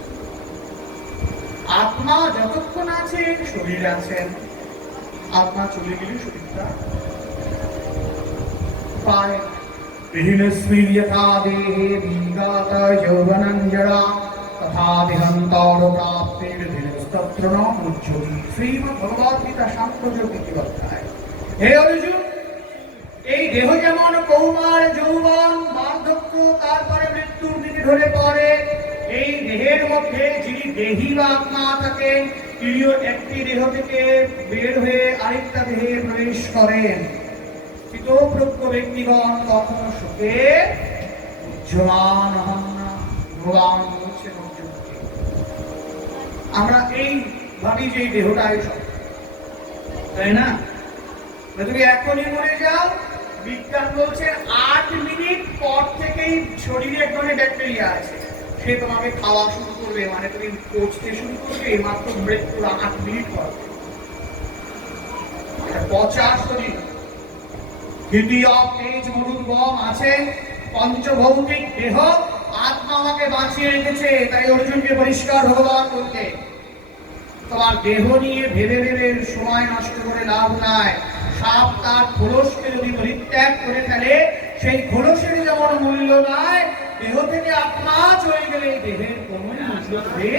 আত্মা যতক্ষণ আছে শরীর আছেন, আত্মা চলে গেলে শরীরটা পায়। বিহীনস্মিন যথা দেহে বিঘাত যৌবনং জরা তথা দেহান্তর প্রাপ্তির দিনস্তত্র ন মুচ্যতি। শ্রীমদ্ ভগবদ্ গীতা সাংখ্যযোগ অধ্যায়। হে অর্জুন, এই দেহ যেমন কৌমার, যৌবন, বার্ধক্য, তারপরে মৃত্যুর দিকে ধরে পড়ে, এই দেহের মধ্যে যিনি দেহী বা আত্মা থাকেন, তিনিও একটি দেহ থেকে বের হয়ে আরেকটা দেহে প্রবেশ করেন। চিতপ্রজ্ঞ ব্যক্তিগণ কখনো সুখে উজ্জ্বমান হন না। ভগবান বলছেন অর্জুনকে, আমরা এই ভাবি যে এই দেহটাই সব, তাই না? তুমি এখনই মরে যাও, বিজ্ঞান বলছে 8 মিনিট পর থেকেই শরীরে এক ধরনের ব্যাকটেরিয়া আছে, সে তোমাকে খাওয়া শুরু করবে, মানে তুমি পচতে শুরু করবে মাত্র মৃত্যুর 8 মিনিট পর। পচা শরীর, দ্বিতীয় তেজ মরুদ্গম আছে, পঞ্চভৌতিক দেহ, আত্মা আমাকে বাঁচিয়ে রেখেছে। তাই অর্জুনকে পরিষ্কার ভগবান বলতে, তোমার দেহ নিয়ে ভেবে ভেবে সময় নষ্ট করে লাভ নাই। সাপ তার খোলসকে যদি পরিত্যাগ করে ফেলে, সেই খোলসের যেমন মূল্য নাই, দেহ থেকে আত্মা চলে গেলে দেহের কোনো মূল্য থাকে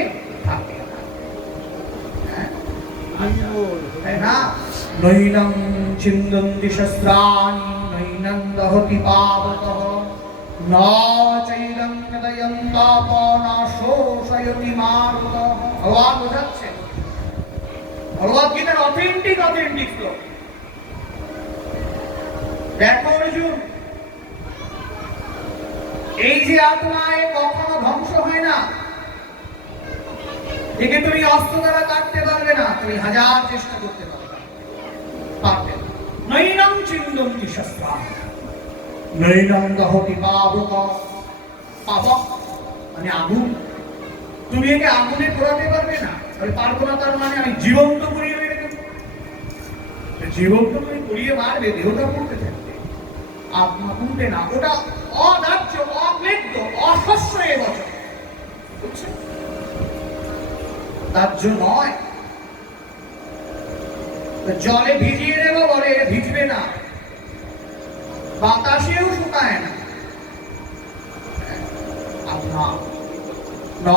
না। নৈনং চিন্দন্তি শস্ত্রাণি নৈনং দহতি পাবকঃ ন চৈদং নদয়ন্তাপ ন শোষয়তি মারুতঃ। ভগবান বোঝাচ্ছে, ভগবদ্গীতার অথেন্টিক শ্লোক। দেখো অর্জুন, এই যে আত্মা এ কখনো ধ্বংস হয় না, একে তুমি অস্ত্র দ্বারা কাটতে পারবে না, তুমি হাজার চেষ্টা করতে পারবে না। নৈনং ছিন্দন্তি শস্ত্রাণি নৈনং দহতি পাবকঃ। পাবক মানে আগুন, তুমি একে আগুনে পোড়াতে পারবে না। পারবো না তার মানে আমি জীবন্ত পুড়িয়ে মেরে দেবো। জীবন্ত তুমি পুড়িয়ে মারবে, দেহটা পুড়তে থাকবে, আত্মা পুড়বে না। ওটা অদাহ্য, অক্লেদ্য, অশস্য এ বচন, বুঝছেন? দাহ্য নয়। জলে ভিজিয়ে দেবো বলে ভিজবে না, বাতাসেও শুকায় না। আত্মা ন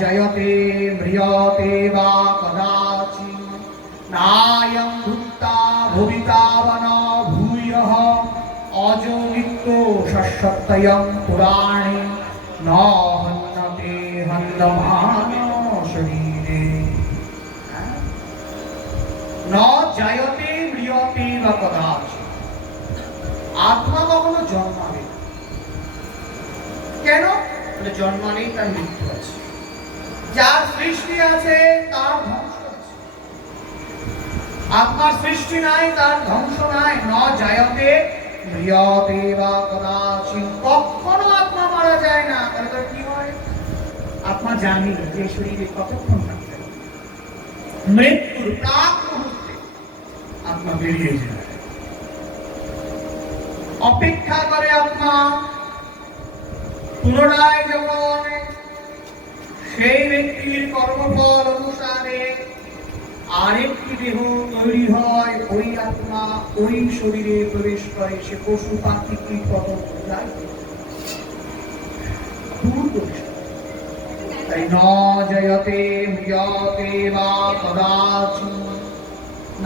জয়তে ম্রিয়তে বা কদাচিৎ নায়ং ভুক্তা ভবিতা বা ন ভূয়ঃ অজো নিত্য শাশ্বতয়ং পুরাণে ন হন্যতে হন্যমান শরীরে। ন জয়তে ম্রিয়তে বা কদাচিৎ, আত্মা কখনো জন্মাবে না। কেন? জন্মানেই তার মৃত্যু আছে। যার সৃষ্টি আছে তার ধ্বংস আছে। আত্মার সৃষ্টি নাই, তার ধ্বংস নাই। ন জায়তে ম্রিয়তে বা কদাচিৎ, কখনো আত্মা মারা যায় না। তাহলে তার কি হয়? আত্মা জানি যে শরীরে কতক্ষণ থাকতে হবে, মৃত্যুর প্রাক মুহূর্তে আত্মা বেরিয়ে যায়। অপেক্ষা করে আত্মা পুনরায় যখন সেই ব্যক্তির কর্মফল অনুসারে আরেকটি দেহ তৈরি হয়, ওই আত্মা ওই শরীরে প্রবেশ করে। সে পশু পাখি কীট পতঙ্গ যায়, তাই ন জয়তে ম্রিয়তে বা কদাচিৎ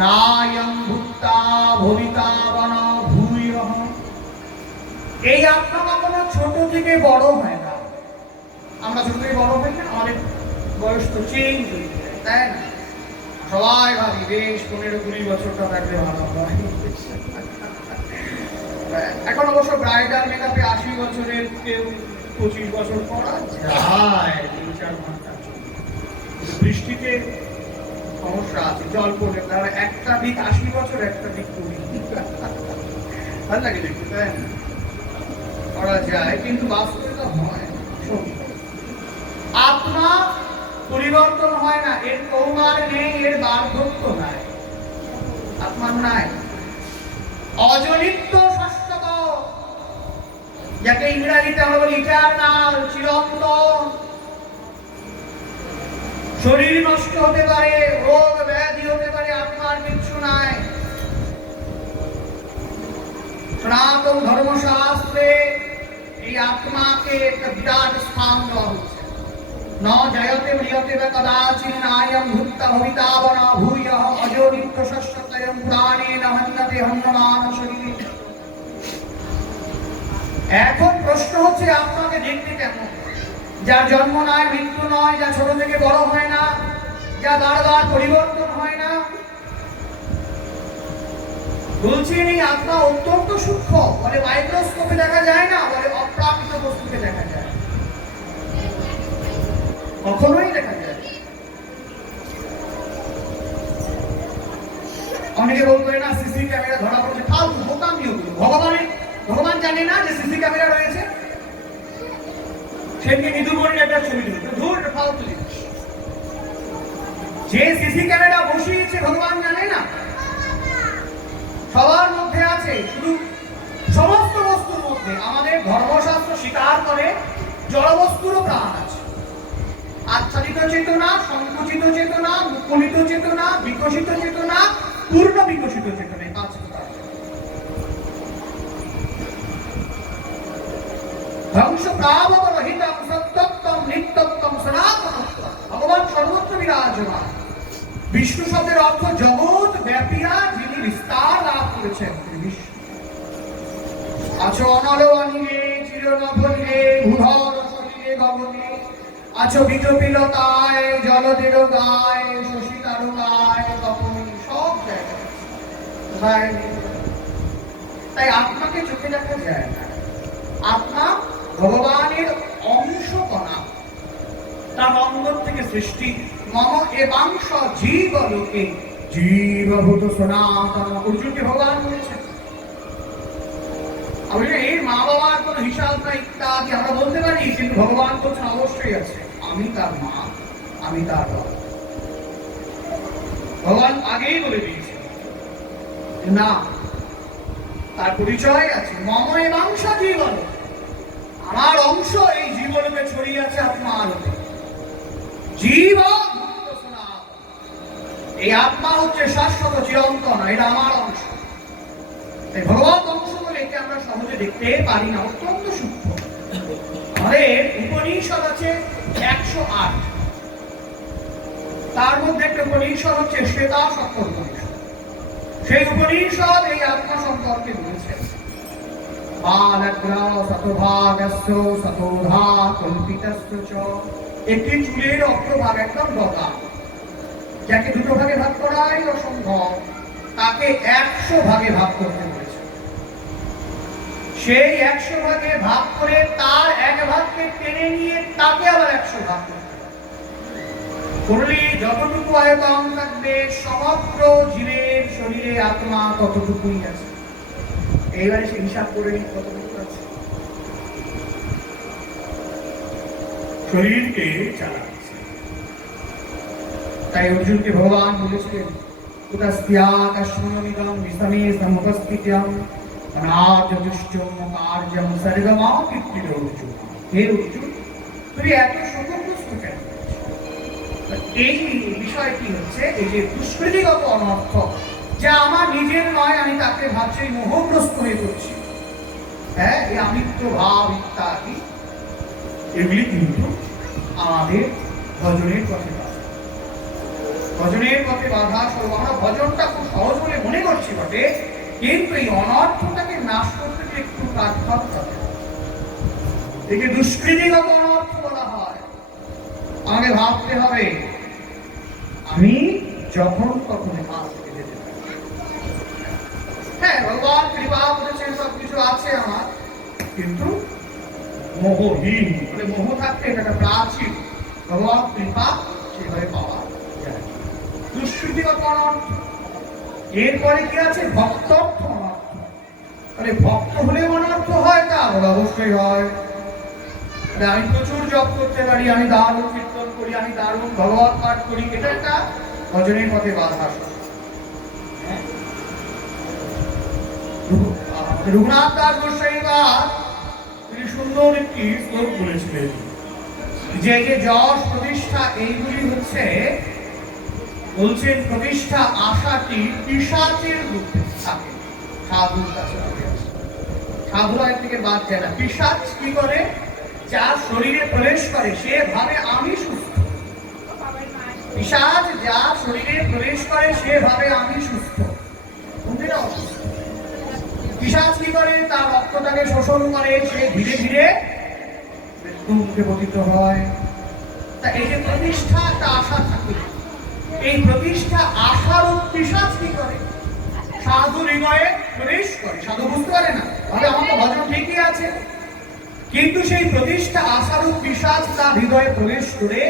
নায়ং ভুক্তা ভবিতা বা ন ভূয়ঃ। এই আত্মা কখনো ছোট থেকে বড় হয় না। আমরা ছোট থেকে বড় হই না, আমাদের বয়স তো চেঞ্জ হয়ে যায়, তাই না? সবাই ভাবি বেশ 15-20 বছরটা থাকলে ভালো হয়। এখন অবশ্য ব্রাইডাল মেকআপে 80 বছরের কেউ 25 বছর পরা যায়, 3-4 ঘন্টা। বৃষ্টিতে সমস্যা আছে, জল পড়লে তারা একটা দিক 80 বছর, একটা দিক 20। ভালো লাগে দেখতে, তাই না? করা যায়, কিন্তু বাস্তবে তো হয়। আত্মা পরিবর্তন হয় না, এর কৌমার নেই, এর বার্ধক্য নাই, আত্মার নাই। অজনিত্য শাশ্বত, যাকে ইংরেজিতে আমরা বলি ইটারনাল, চিরন্তন। শরীর নষ্ট হতে পারে, রোগ ব্যাধি হতে পারে, আত্মার কিচ্ছু নাই। সনাতন ধর্মশাস্ত্রে এই আত্মাকে একটা বিরাট স্থান দেওয়া হচ্ছে। ন জয়তে ম্রিয়তে বা কদাচিৎ নায়ং ভুক্তা ভবিতা বা ন ভূয়ঃ অজো নিত্য শাশ্বতয়ং পুরাণে ন হন্যতে হন্যমান শরীরে। এখন প্রশ্ন হচ্ছে আত্মাকে দেখতে কেমন? যার জন্ম নয়, মৃত্যু নয়, যা ছোট থেকে বড় হয় না, যা বারবার পরিবর্তন হয় না। বলছেন এই আত্মা অত্যন্ত সূক্ষ্ম, বলে মাইক্রোস্কোপে দেখা যায় না, বলে অপ্রাকৃত বস্তুকে দেখা যায়, কখনোই দেখা যায়। অনেকে বলবে না সিসি ক্যামেরা ধরা পড়ছে, ফালতু বোকামি ওগুলো। ভগবান জানে না যে সিসি ক্যামেরা রয়েছে? সেদিকে মৃদু করে একটা ছবি তুলবে, ধুর ফালতু জিনিস। যে সিসি ক্যামেরা বসিয়েছে ভগবান জানে না? সবার মধ্যে আছে, শুধু সমস্ত বস্তুর মধ্যে আমাদের ধর্মশাস্ত্র স্বীকার করে জড়বস্তুরও প্রাণ আছে। আচ্ছাদিত চেতনা, সংকুচিত চেতনা, মুকুলিত চেতনা, বিকশিত চেতনা, পূর্ণ বিকশিত চেতনা, পাঁচ প্রকার। ধ্বংস প্রাবরহিতং সত্যত্বম নিত্যত্বম সনাতনত্বম। ভগবান সর্বত্র বিরাজমান। বিষ্ণু শব্দের অর্থ জগৎ ব্যাপীরা যিনি বিস্তার লাভ করেছেন, বিশ্ব। আছো অনল অনিলে চিরনভনীলে ভূধর শরীরে গগনে, আছো বিজপিলতায় জলদের গায় শশী তারকায় তপনী, সব জায়গায়। তাই আত্মাকে চোখে দেখা যায় না। আত্মা ভগবানের অংশ কণা, তার অঙ্গ থেকে সৃষ্টি। মম এবাংশ জীব লোকে জীবভূত সনাতন, অর্জুনকে ভগবান বলেছেন। এই মা বাবার কোন হিসাব না ইত্যাদি আমরা বলতে পারি, কিন্তু ভগবান বলছেন অবশ্যই আছে, আমি তার মা, আমি তার বাবা। ভগবান আগেই বলে দিয়েছে না, তার পরিচয় আছে। মম এবাংশ জীবন, আমার অংশ এই জীবনকে ছড়িয়ে আছে আত্মার মধ্যে। জীব এই আত্মা হচ্ছে শাশ্বত চিরন্তন, এটা আমার অংশ। তাই ভগবত অংশ বলে একে আমরা সহজে দেখতে পারি না, অত্যন্ত সূক্ষ্ম। আমাদের উপনিষদ আছে 108, তার মধ্যে একটা উপনিষদ হচ্ছে শ্বেতা সত্তর উপনিষদ। সেই উপনিষদ এই আত্মা সম্পর্কে বলেছে। একটি চুলের অগ্রভাগ একদম গদা, যাকে দুটো ভাগে ভাগ করাই অসম্ভব, তাকে 100 ভাগে ভাগ করতে বলেছে। সেই 100 ভাগে ভাগ করে তার এক ভাগকে টেনে নিয়ে তাকে আবার 100 ভাগ করলে যতটুকু আয়তন থাকবে সমগ্র জীবের শরীরে আত্মা ততটুকুই আছে। এইবারে সে হিসাব করে কতটুকু আছে। শরীরকে চালাচ্ছে। তাই অর্জুনকে ভগবান বলেছিলেন, কুতস্ত্যাকাশমনিদং বিসমে সমুপস্থিত্যং অনার্যতুষ্টম কার্যং সর্বমাপিত্তির অর্জুন। হে অর্জুন, তুমি এত শোকগ্রস্ত কেন? এই বিষয়টি হচ্ছে এই যে দুষ্কৃতিগত অনর্থ, যা আমার নিজের নয়, আমি তাকে ভাবছি মোহগ্রস্ত হয়ে পড়ছি। হ্যাঁ, এই আমিত্ব ভাব ইত্যাদি এগুলি কিন্তু আমাদের ভজনের পথে বাধা। ভজনের পথে বাধা স্বরূপ আমরা ভজনটা খুব সহজ বলে মনে করছি বটে, কিন্তু এই অনর্থটাকে নাশ করতে গেলে একটু কাজ করতে হবে। একে দুষ্কৃতিগত অনর্থ বলা হয়। আমাকে ভাবতে হবে আমি যখন তখন কাজ থেকে যেতে পারি। হ্যাঁ, ভগবান কৃপা করেছেন, সবকিছু আছে আমার, কিন্তু মোহহীন, মানে মোহ থাকতে এটা প্রাচীন। ভগবান কৃপা সেভাবে পাওয়া যায়। দুষ্কৃতিগত অনর্থ। এরপরে কি আছে? ভক্তর্থ অনর্থ। তাহলে ভক্ত হলে অনর্থ হয়? তা অবশ্যই হয়। আমি প্রচুর জপ করতে পারি, আমি দারুণ কীর্তন করি, আমি দারুণ ভগবত পাঠ করি, এটা একটা ভজনের পথে বাধা। রঘুনাথ দাস গোস্বামী তিনি সুন্দর একটি শ্লোক বলেছিলেন যে যে যশ প্রতিষ্ঠা এইগুলি হচ্ছে, বলছেন প্রতিষ্ঠা আশাটি পিশাচের রূপে থাকে। সাধুর কাছে সাধুরা এর থেকে বাদ যায় না। পিশাচ কি করে? যার শরীরে প্রবেশ করে সে ভাবে আমি সুস্থ। পিশাচ যার শরীরে প্রবেশ করে সে ভাবে আমি সুস্থ, অন্যেরা অসুস্থ। পিশাচ কি করে? তার রক্তটাকে শোষণ করে, সে ধীরে ধীরে মৃত্যু মুখে পতিত হয়। তা এই যে প্রতিষ্ঠা একটা আশা থাকে, এই প্রতিষ্ঠা আশার পিশাচ কি করে? সাধু হৃদয়ে প্রবেশ করে। সাধু বুঝতে পারে না, ভাবে আমার তো ভজন ঠিকই আছে, কিন্তু সেই প্রতিষ্ঠা আশারূপ পিশাচ তার হৃদয়ে প্রবেশ করে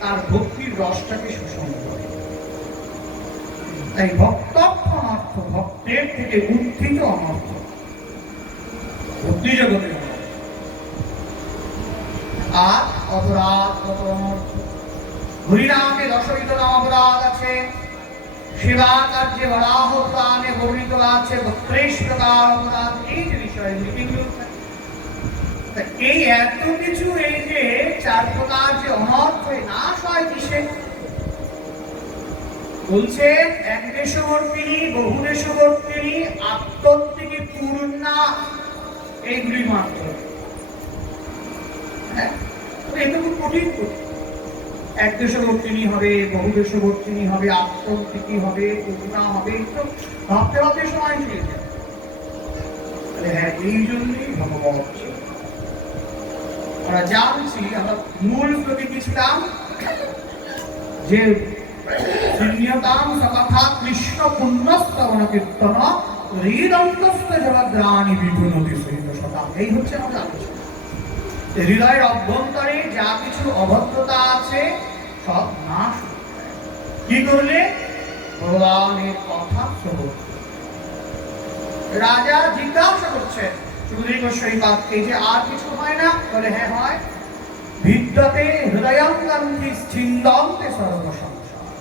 তার ভক্তির রসটাকে শোষণ করে। তাই ভক্তর্থ অনর্থ, ভক্তের থেকে উত্থিত অনর্থ, ভক্তি জগতের অনর্থ। আর অপরাধ কত অনর্থ। হরিনামে দশবিধ নাম অপরাধ আছে, সেবা কার্যে বরাহ পুরাণে বর্ণিত আছে 32 প্রকার অপরাধ। এই যে বিষয়গুলি এগুলো এই এত কিছু, এই যে 4 প্রকার যে অনর্থ নাশ হয় কিসে? বলছেন এক দেশবর্তিনী, বহু দেশবর্তিনী, আত্মত্তিকে পূর্ণা, এইগুলি মাত্র। হ্যাঁ, এটা খুব কঠিন। এক দেশবর্তিনী হবে, বহু দেশবর্তিনী হবে, আত্মত্তিকি হবে, পূর্ণা হবে, ভাবতে ভাবতে সময় চলে যায়। হ্যাঁ, এই জন্যই ভগবত ছিল। আমরা জানছি, আমরা মূল শ্লোকে কি ছিলাম, যে শূন্যতাম সকথা কৃষ্ণ পুণ্যস্তবন কীর্তন হৃদন্তস্থ জগদ্রাণী বিধুনতি সহিত সদা। এই হচ্ছে আমাদের আলোচনা। হৃদয়ের অভ্যন্তরে যা কিছু অভদ্রতা আছে সব নাশ কি করলে, ভগবানের কথা শ্রবণ। রাজা জিজ্ঞাসা করছেন সুধীর গোস্বামী পাদকে যে আর কিছু হয় না? বলে হ্যাঁ হয়। বিদ্যতে হৃদয়ঙ্গন্ধি ছিন্দন্তে সর্ব সংশয়,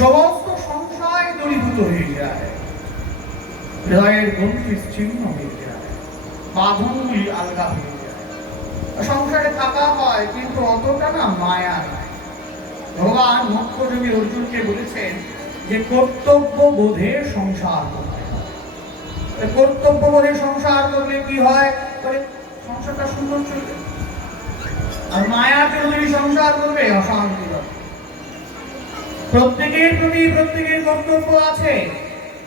সমস্ত সংশয় দূরীভূত হয়ে যায়, হৃদয়ের গ্রন্থি ছিন্ন হয়ে যায়, বাঁধনগুলি আলগা হয়ে যায়। সংসারে থাকা হয় কিন্তু অতটা না মায়া নাই। ভগবান মুখ্যযোগী অর্জুনকে বলেছেন যে কর্তব্য বোধে সংসার করতে হয়। কর্তব্য বোধে সংসার করলে কি হয়, সংসারটা সুন্দর চলবে। আর মায়াতে যদি সংসার করবে অশান্তি হবে। প্রত্যেকের প্রতি প্রত্যেকের কর্তব্য আছে,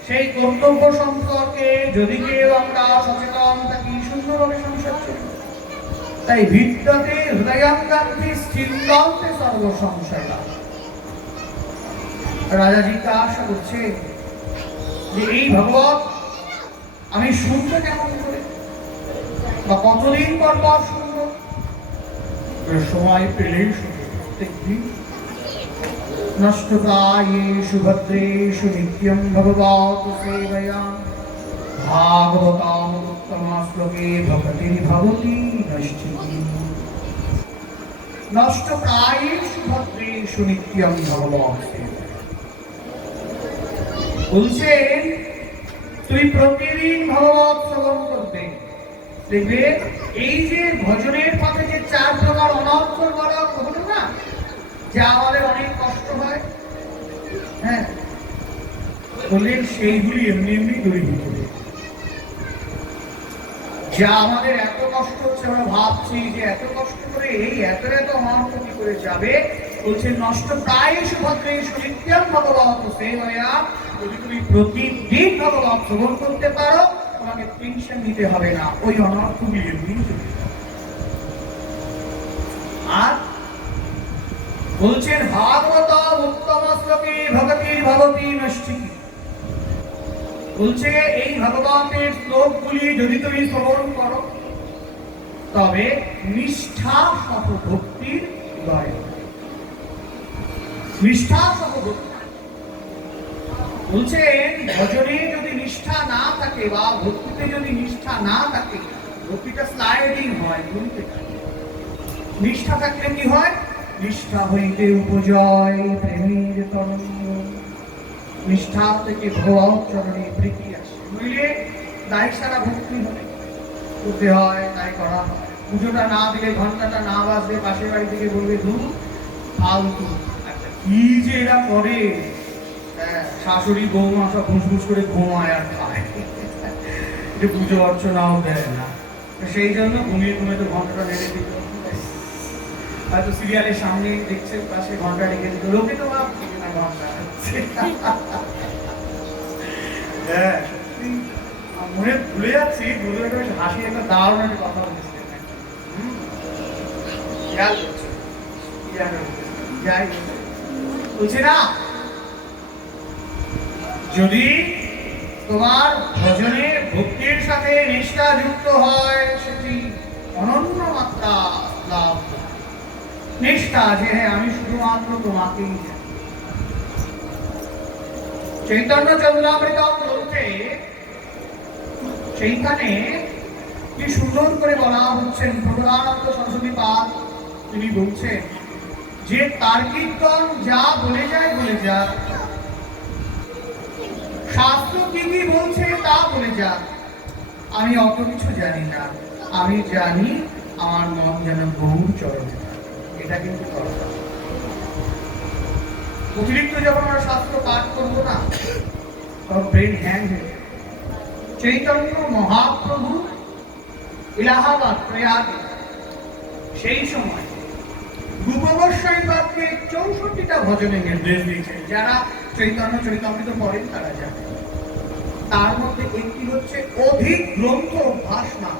সেই কর্তব্য সম্পর্কে যদি কেউ আমরা সচেতন থাকি সুন্দরভাবে সংসার চলবে। তাই বিদ্যতে হৃদয়ঙ্গান্তি স্থিরন্তে সর্ব সংশয়। রাজা জিজ্ঞাসা করছে যে এই ভগবত আমি শুনবো কেমন করে, বা কতদিন পর পর শুনবো? সময় পেলেই শুনবো। নষ্টপ্রায়েষু ভদ্রেষু নিত্যং ভগবত সেবয়া ভাগবতাম উত্তমশ্লোকে ভক্তির ভবতি নৈষ্ঠিকী। নষ্টপ্রায়েষু ভদ্রেষু নিত্যং ভগবত সেবয়া। বলছেন তুমি প্রতিদিন ভগবত শ্রবণ করবে, দেখবে এই যে ভজনের পথে যে 4 প্রকার অনর্থর বলা হলো না, যা আমাদের অনেক কষ্ট হয়, হ্যাঁ বললেন সেইগুলি এমনি এমনি দূরীভূত হবে। যা আমাদের এত কষ্ট হচ্ছে, আমরা ভাবছি যে এত কষ্ট করে এই এত অনর্থ কি করে যাবে, বলছে নষ্ট প্রায়েষু ভদ্রেষু নিত্যং ভগবত সেবয়া। যদি তুমি প্রতিদিন ভগবত শ্রবণ করতে পারো, তোমাকে টেনশন নিতে হবে না, ওই অনর্থগুলি এমনি চলে যাবে। আর বলছেন ভাগবত উত্তম শ্লোকে ভক্তির ভবতি নৈষ্ঠিকী। বলছে এই ভগবানের শ্লোকগুলি যদি তুমি শ্রবণ করো, তবে নিষ্ঠা সহ ভক্তির উদয়। নিষ্ঠা সহ ভক্তি বলছেন ভজনে যদি নিষ্ঠা না থাকে বা ভক্তিতে যদি নিষ্ঠা না থাকে, ভক্তিটা স্লাইডিং হয়, কমতে থাকে। নিষ্ঠা থাকলে কি হয়, নিষ্ঠা হইতে উপজয় প্রেমের তরঙ্গ। নিষ্ঠা থেকে ভগবত চরণে প্রীতি আসে। নইলে তাই সারা ভক্তি হবে, করতে হয় তাই করা হয়। পুজোটা না দিলে, ঘন্টাটা না বাজলে পাশের বাড়ি থেকে বলবে ধুর ফালতু, কি যে এরা করে, শাশুড়ি বৌমা সব ঘুষঘুষ করে ঘুমায় আর খায়, যে পুজো অর্চনাও দেয় না। সেই জন্য ঘুমিয়ে ঘুমিয়ে তো ঘন্টাটা নেড়ে দিত। হয়তো সিরিয়ালের সামনে দেখছে, পাশে ঘন্টা রেখে দিত, লোকে তো ভাবছে না ঘন্টা। হ্যাঁ, মনে ভুলে যাচ্ছি, হাসি একটা দারুণ একটা কথা বলেছিলেন। যাই বলছে না, যদি তোমার ভজনে ভক্তির সাথে নিষ্ঠা যুক্ত হয়, সেটি অনন্য মাত্রা লাভ। নিষ্ঠা যে হ্যাঁ আমি শুধুমাত্র তোমাকেই জানি। চৈতন্য চন্দ্রামৃতম গ্রন্থে সেইখানে কি সুন্দর করে বলা হচ্ছেন, প্রধানানন্দ সরস্বতী পাদ তিনি বলছেন যে তার্কিকগণ যা বলে যায় বলে যাক, শাস্ত্র কি কি বলছে তা বলে যাক, আমি অত কিছু জানি না। আমি জানি আমার মন যেন গৌর চরণে। এটা কিন্তু দরকার। অতিরিক্ত যখন আমরা শাস্ত্র পাঠ করবো না, তখন ব্রেন হ্যাং হয়ে যাবে। চৈতন্য মহাপ্রভু এলাহাবাদ প্রয়াগে সেই সময় রূপ গোস্বামী পাদকে 64টা ভজনে নির্দেশ দিয়েছেন। যারা চৈতন্য চরিতামৃত পড়েন তারা জানেন। তার মধ্যে একটি হচ্ছে অধিক গ্রন্থ অভ্যাস না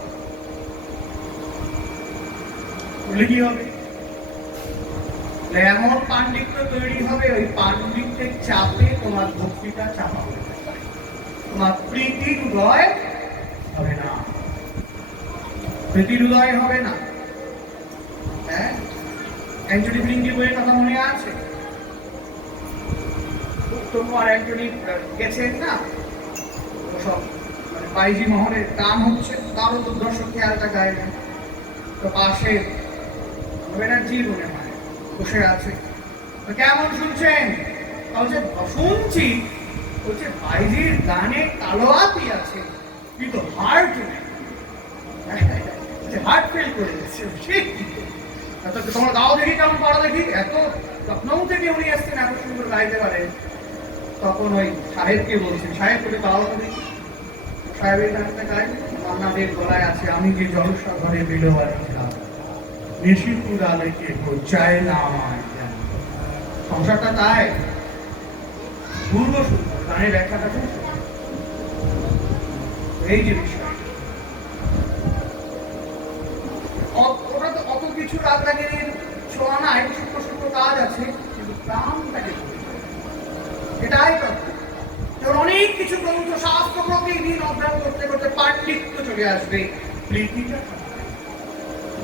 বলে কি হবে, এমন পাণ্ডিত্য তৈরি হবে, ওই পাণ্ডিত্যের চাপে তোমার ভক্তিটা চাপা হবে, তোমার প্রীতির উদয় হবে না, প্রীতির উদয় হবে না। হ্যাঁ, অ্যান্টনি ফিরিঙ্গি বইয়ের কথা মনে আছে? তোমার অ্যান্টনি গেছেন না সব, মানে বাইজি মহলের গান হচ্ছে, তারও তো দর্শক খেয়ালটা গাইবেন, তো পাশে ব্যানার্জি মনে হয় বসে আছে, কেমন শুনছেন? বলছে শুনছি, বলছে বাইজির গানে কালোয়াতি আছে কিন্তু হার্ট নেই, হার্ট ফেল করে গেছে। তোমার গাও দেখি কেমন পাড়া দেখি, এত লখনৌ থেকে উনি আসছেন, এত সুন্দর গাইতে পারেন। তখন ওই সাহেবকে বলছেন, সাহেব করে গাও দেখি। সাহেবের গানটা গাই, মান্নাদের গলায় আছে, আমি যে জলসা ঘরে বিলোয়ারি নিশিপুর আলেকে চায় না আমায়, সংসারটা তাই পূর্ব সুন্দর, গানের ব্যাখ্যাটা খুব এই যে বিষয়, ওটা তো অত কিছু রাগ লাগে ছোঁয়া না, একটু সূক্ষ্ম সূক্ষ্ম কাজ আছে, কিন্তু প্রাণটাকে এটাই কথা। অনেক কিছু গ্রন্থ শাস্ত্র প্রতিদিন অধ্যয়ন করতে করতে পাণ্ডিত্য চলে আসবে, প্রীতিটা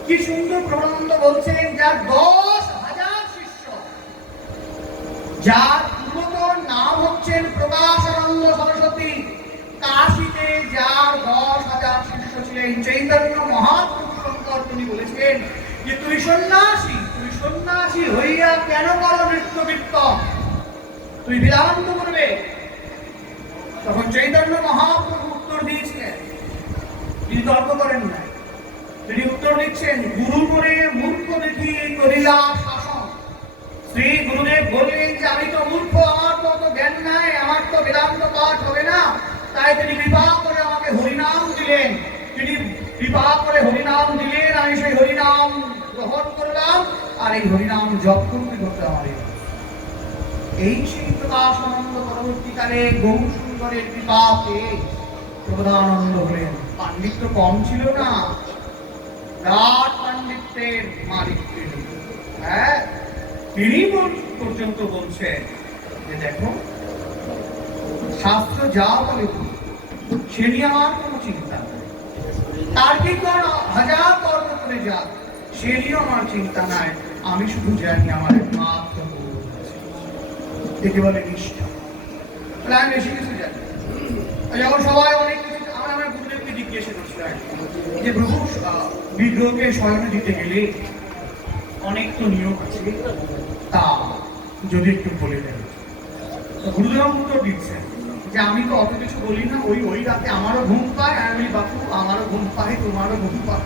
কি সুন্দর প্রবন্ধ বলছেন, যার 10,000 শিষ্য, যার পূর্বতন নাম হচ্ছেন প্রকাশানন্দ সরস্বতী, কাশীতে যার 10,000 শিষ্য ছিলেন চৈতন্য মহাপ্রভু শঙ্কর, তিনি বলেছেন যে তুমি সন্ন্যাসী হইয়া কেন করো নৃত্য কীর্তন, তুমি বেদান্ত করবে। তখন চৈতন্য মহাপ্রভু উত্তর দিয়েছিলেন, তিনি তর্ক করেন না, তিনি উত্তর দিচ্ছেন, গুরু করে মূর্খ দেখি করিলা শাসন। শ্রী গুরুদেব বললেন যে আমি তো মূর্খ, আমার তো অত জ্ঞান নাই, আমার তো বেদান্ত পাঠ হবে না, তাই তিনি কৃপা করে আমাকে হরিনাম দিলেন, তিনি কৃপা করে হরিনাম দিলেন, আমি সেই হরিনাম গ্রহণ করলাম, আর এই হরিনাম জপ করতে করতে আমার এই সেই প্রকাশানন্দ পরবর্তীকালে গৌর সুন্দরের কৃপা পেয়ে প্রবোধানন্দ হলেন। পাণ্ডিত্য কম ছিল না, বিরাট পাণ্ডিত্যের মালিক তিনি। হ্যাঁ, তিনি পর্যন্ত বলছেন যে দেখো শাস্ত্র যা বলে সে নিয়ে আমার কোনো চিন্তা নেই, তার কি কোন 1000 কর্ম করে যাক সে নিয়ে আমার চিন্তা নাই, আমি শুধু জানি আমার একমাত্র গুরু আছে, একে বলে নিষ্ঠা। আমি বেশি কিছু জানি, যখন সবাই অনেক কিছু, আমার গুরুদেবকে জিজ্ঞেস করছিলাম যে প্রভু বিগ্রহকে শয়নে দিতে গেলে অনেক তো নিয়ম আছে, তা যদি একটু বলে দেন। গুরুদেব উত্তর দিচ্ছেন যে আমি তো অত কিছু বলি না, ওই রাতে আমারও ঘুম পায়, আমি বাপু আমারও ঘুম পায়, তোমারও ঘুম পায়,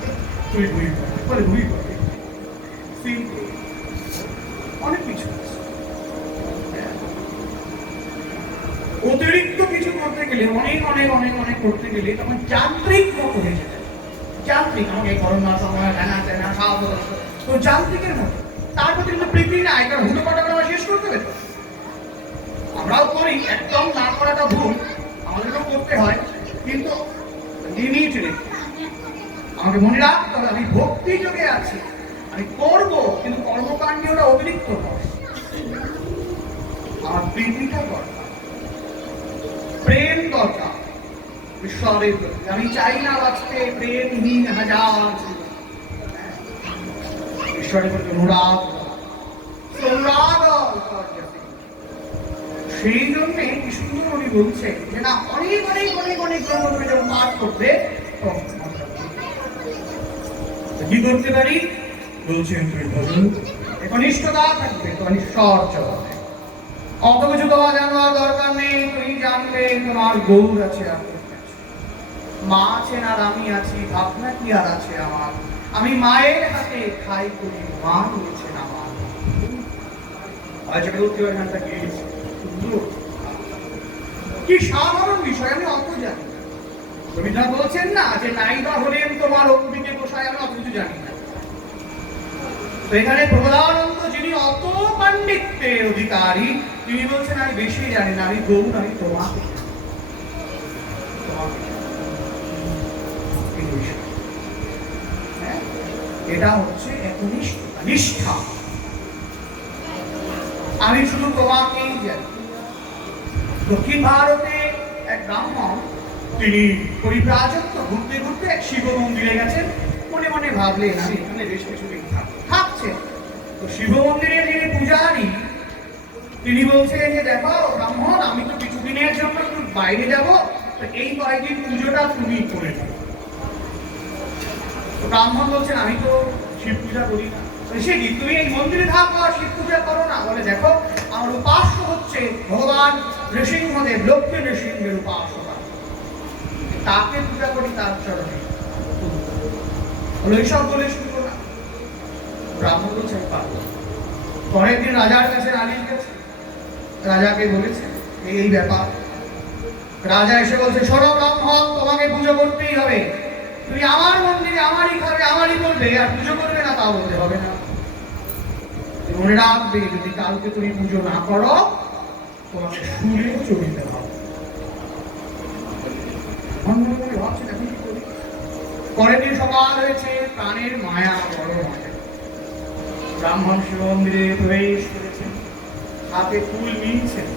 তুই ঘুই পাবে বলে ঘুই পাবে, অনেক কিছু অতিরিক্ত কিছু করতে গেলে, অনেক অনেক অনেক অনেক করতে গেলে তখন যান্ত্রিক মতো হয়ে যেতে, যান্ত্রিক, আমাকে করোনা সময় জানা জানা সাহায্য, তো যান্ত্রিকের মতো, তার প্রতি কিন্তু প্রীতি না, এটা হুটো পাটা আমরা শেষ করতে হবে। আমরাও করি, একদম না করাটা ভুল, আমাদেরও করতে হয়, কিন্তু লিমিট রেখে আমাকে মনে রাখতে হবে আমি ভক্তি যোগে আছি, আমি করবো, কিন্তু কর্মকাণ্ডে ওটা অতিরিক্ত হয়, আমার প্রীতিটা দরকার, প্রেম দরকার ঈশ্বরের প্রতি। আমি চাই না বাঁচতে প্রেমহীন 1000 জীবন, ঈশ্বরের প্রতি অনুরাগ, সেই জন্যে কি সুন্দর উনি বলছেন যে না, অনেক অনেক অনেক অনেক গ্রন্থকে যখন পাঠ করবে কি করতে পারি বলছেন, একনিষ্ঠতা থাকবে, তখন ঈশ্বর চলবে, অত কিছু তোমার জানার দরকার নেই, তুমি জানবে তোমার গৌর আছে, মা আছেন আর আমি আছি, ভাবনা কি আর আছে আমার, আমি মায়ের হাতে খাই করি, মা নিয়েছেন আমার। কি সাধারণ বিষয়, আমি অত জানি না। রবীন্দ্রনাথ বলছেন না যে নাইবা হলেন তোমার অম্বিকে গোসাই, আমি অত কিছু জানি না। তো এখানে প্রবোধানন্দ যিনি অত পাণ্ডিত্যের অধিকারী, তিনি বলছেন আমি বেশি জানি না, আমি গৌর, আমি তোমাকে। আমাকে এই বিষয়। হ্যাঁ, এটা হচ্ছে একনিষ্ঠতা, নিষ্ঠা। আমি শুধু তোমাকেই জানি। দক্ষিণ ভারতে এক ব্রাহ্মণ, তিনি পরিব্রাজক, ঘুরতে ঘুরতে এক শিব মন্দিরে গেছেন। মনে মনে ভাবলেন আমি এখানে বেশ কিছুদিন থাকছেন। তো শিব মন্দিরে যিনি পূজারী, তিনি বলছেন যে দেখো ব্রাহ্মণ, আমি তো কিছুদিনের জন্য একটু বাইরে যাব, তো এই কয়েকদিন পুজোটা তুমি করে দাও। তো ব্রাহ্মণ বলছেন আমি তো শিব পূজা করি না। সে কি, তুমি এই মন্দিরে থাকো আর শিব পূজা করো না? বলে দেখো আমার উপাস্য হচ্ছে ভগবান নৃসিংহদেব, লক্ষ্মী নৃসিংহের উপাসনা, তাকে পূজা করি, তার চরণে। বলে এইসব বলে শুনবো না। ব্রাহ্মণ বলছে পারবো। পরের দিন রাজার কাছে নালিশ গেছে, রাজাকে বলেছে এই ব্যাপার। রাজা এসে বলছে শোনো ব্রাহ্মণ, তোমাকে পুজো করতেই হবে। তুমি আমার মন্দিরে আমারই খাবে, আমারই বলবে, আর পুজো করবে না তা বলতে হবে না। মনে রাখবে, যদি কালকে তুমি পুজো না করো তোমাকে সুরে চলিতে হবে। পরের দিন সকাল হয়েছে, প্রাণের মায়া বড় মায়া। ব্রাহ্মণ শিব মন্দিরে প্রবেশ করেছেন, হাতে ফুল নিয়েছেন।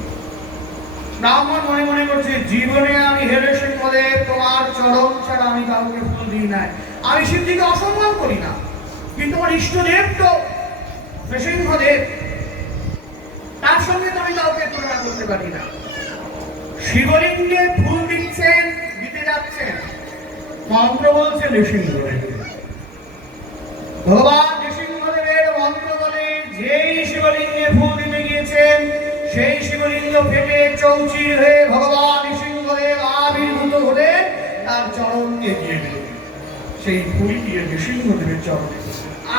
ব্রাহ্মণ মনে মনে করছে জীবনে আমি হেরে সিংহদেব তোমার চরণ ছাড়া আমি কাউকে ফুল দিই নাই। আমি শিবজিকে অসম্মান করি না, কিন্তু আমার ইষ্টদেব তো নৃসিংহদেব, তার সঙ্গে তো আমি কাউকে তুলনা করতে পারি না। শিবলিঙ্গে ফুল দিচ্ছেন, দিতে যাচ্ছেন, মন্ত্র বলছে নৃসিংহদেব। ভগবান নৃসিংহদেবের মন্ত্র বলে যেই শিবলিঙ্গে ফুল দিতে গিয়েছেন, সেই শিবলিঙ্গ ফেটে চৌচির হয়ে ভগবান নৃসিংহদেব আবির্ভূত হলে তার চরণকে দিয়ে দিল। সেই ফুল দিয়ে নৃসিংহদেবের চরণে।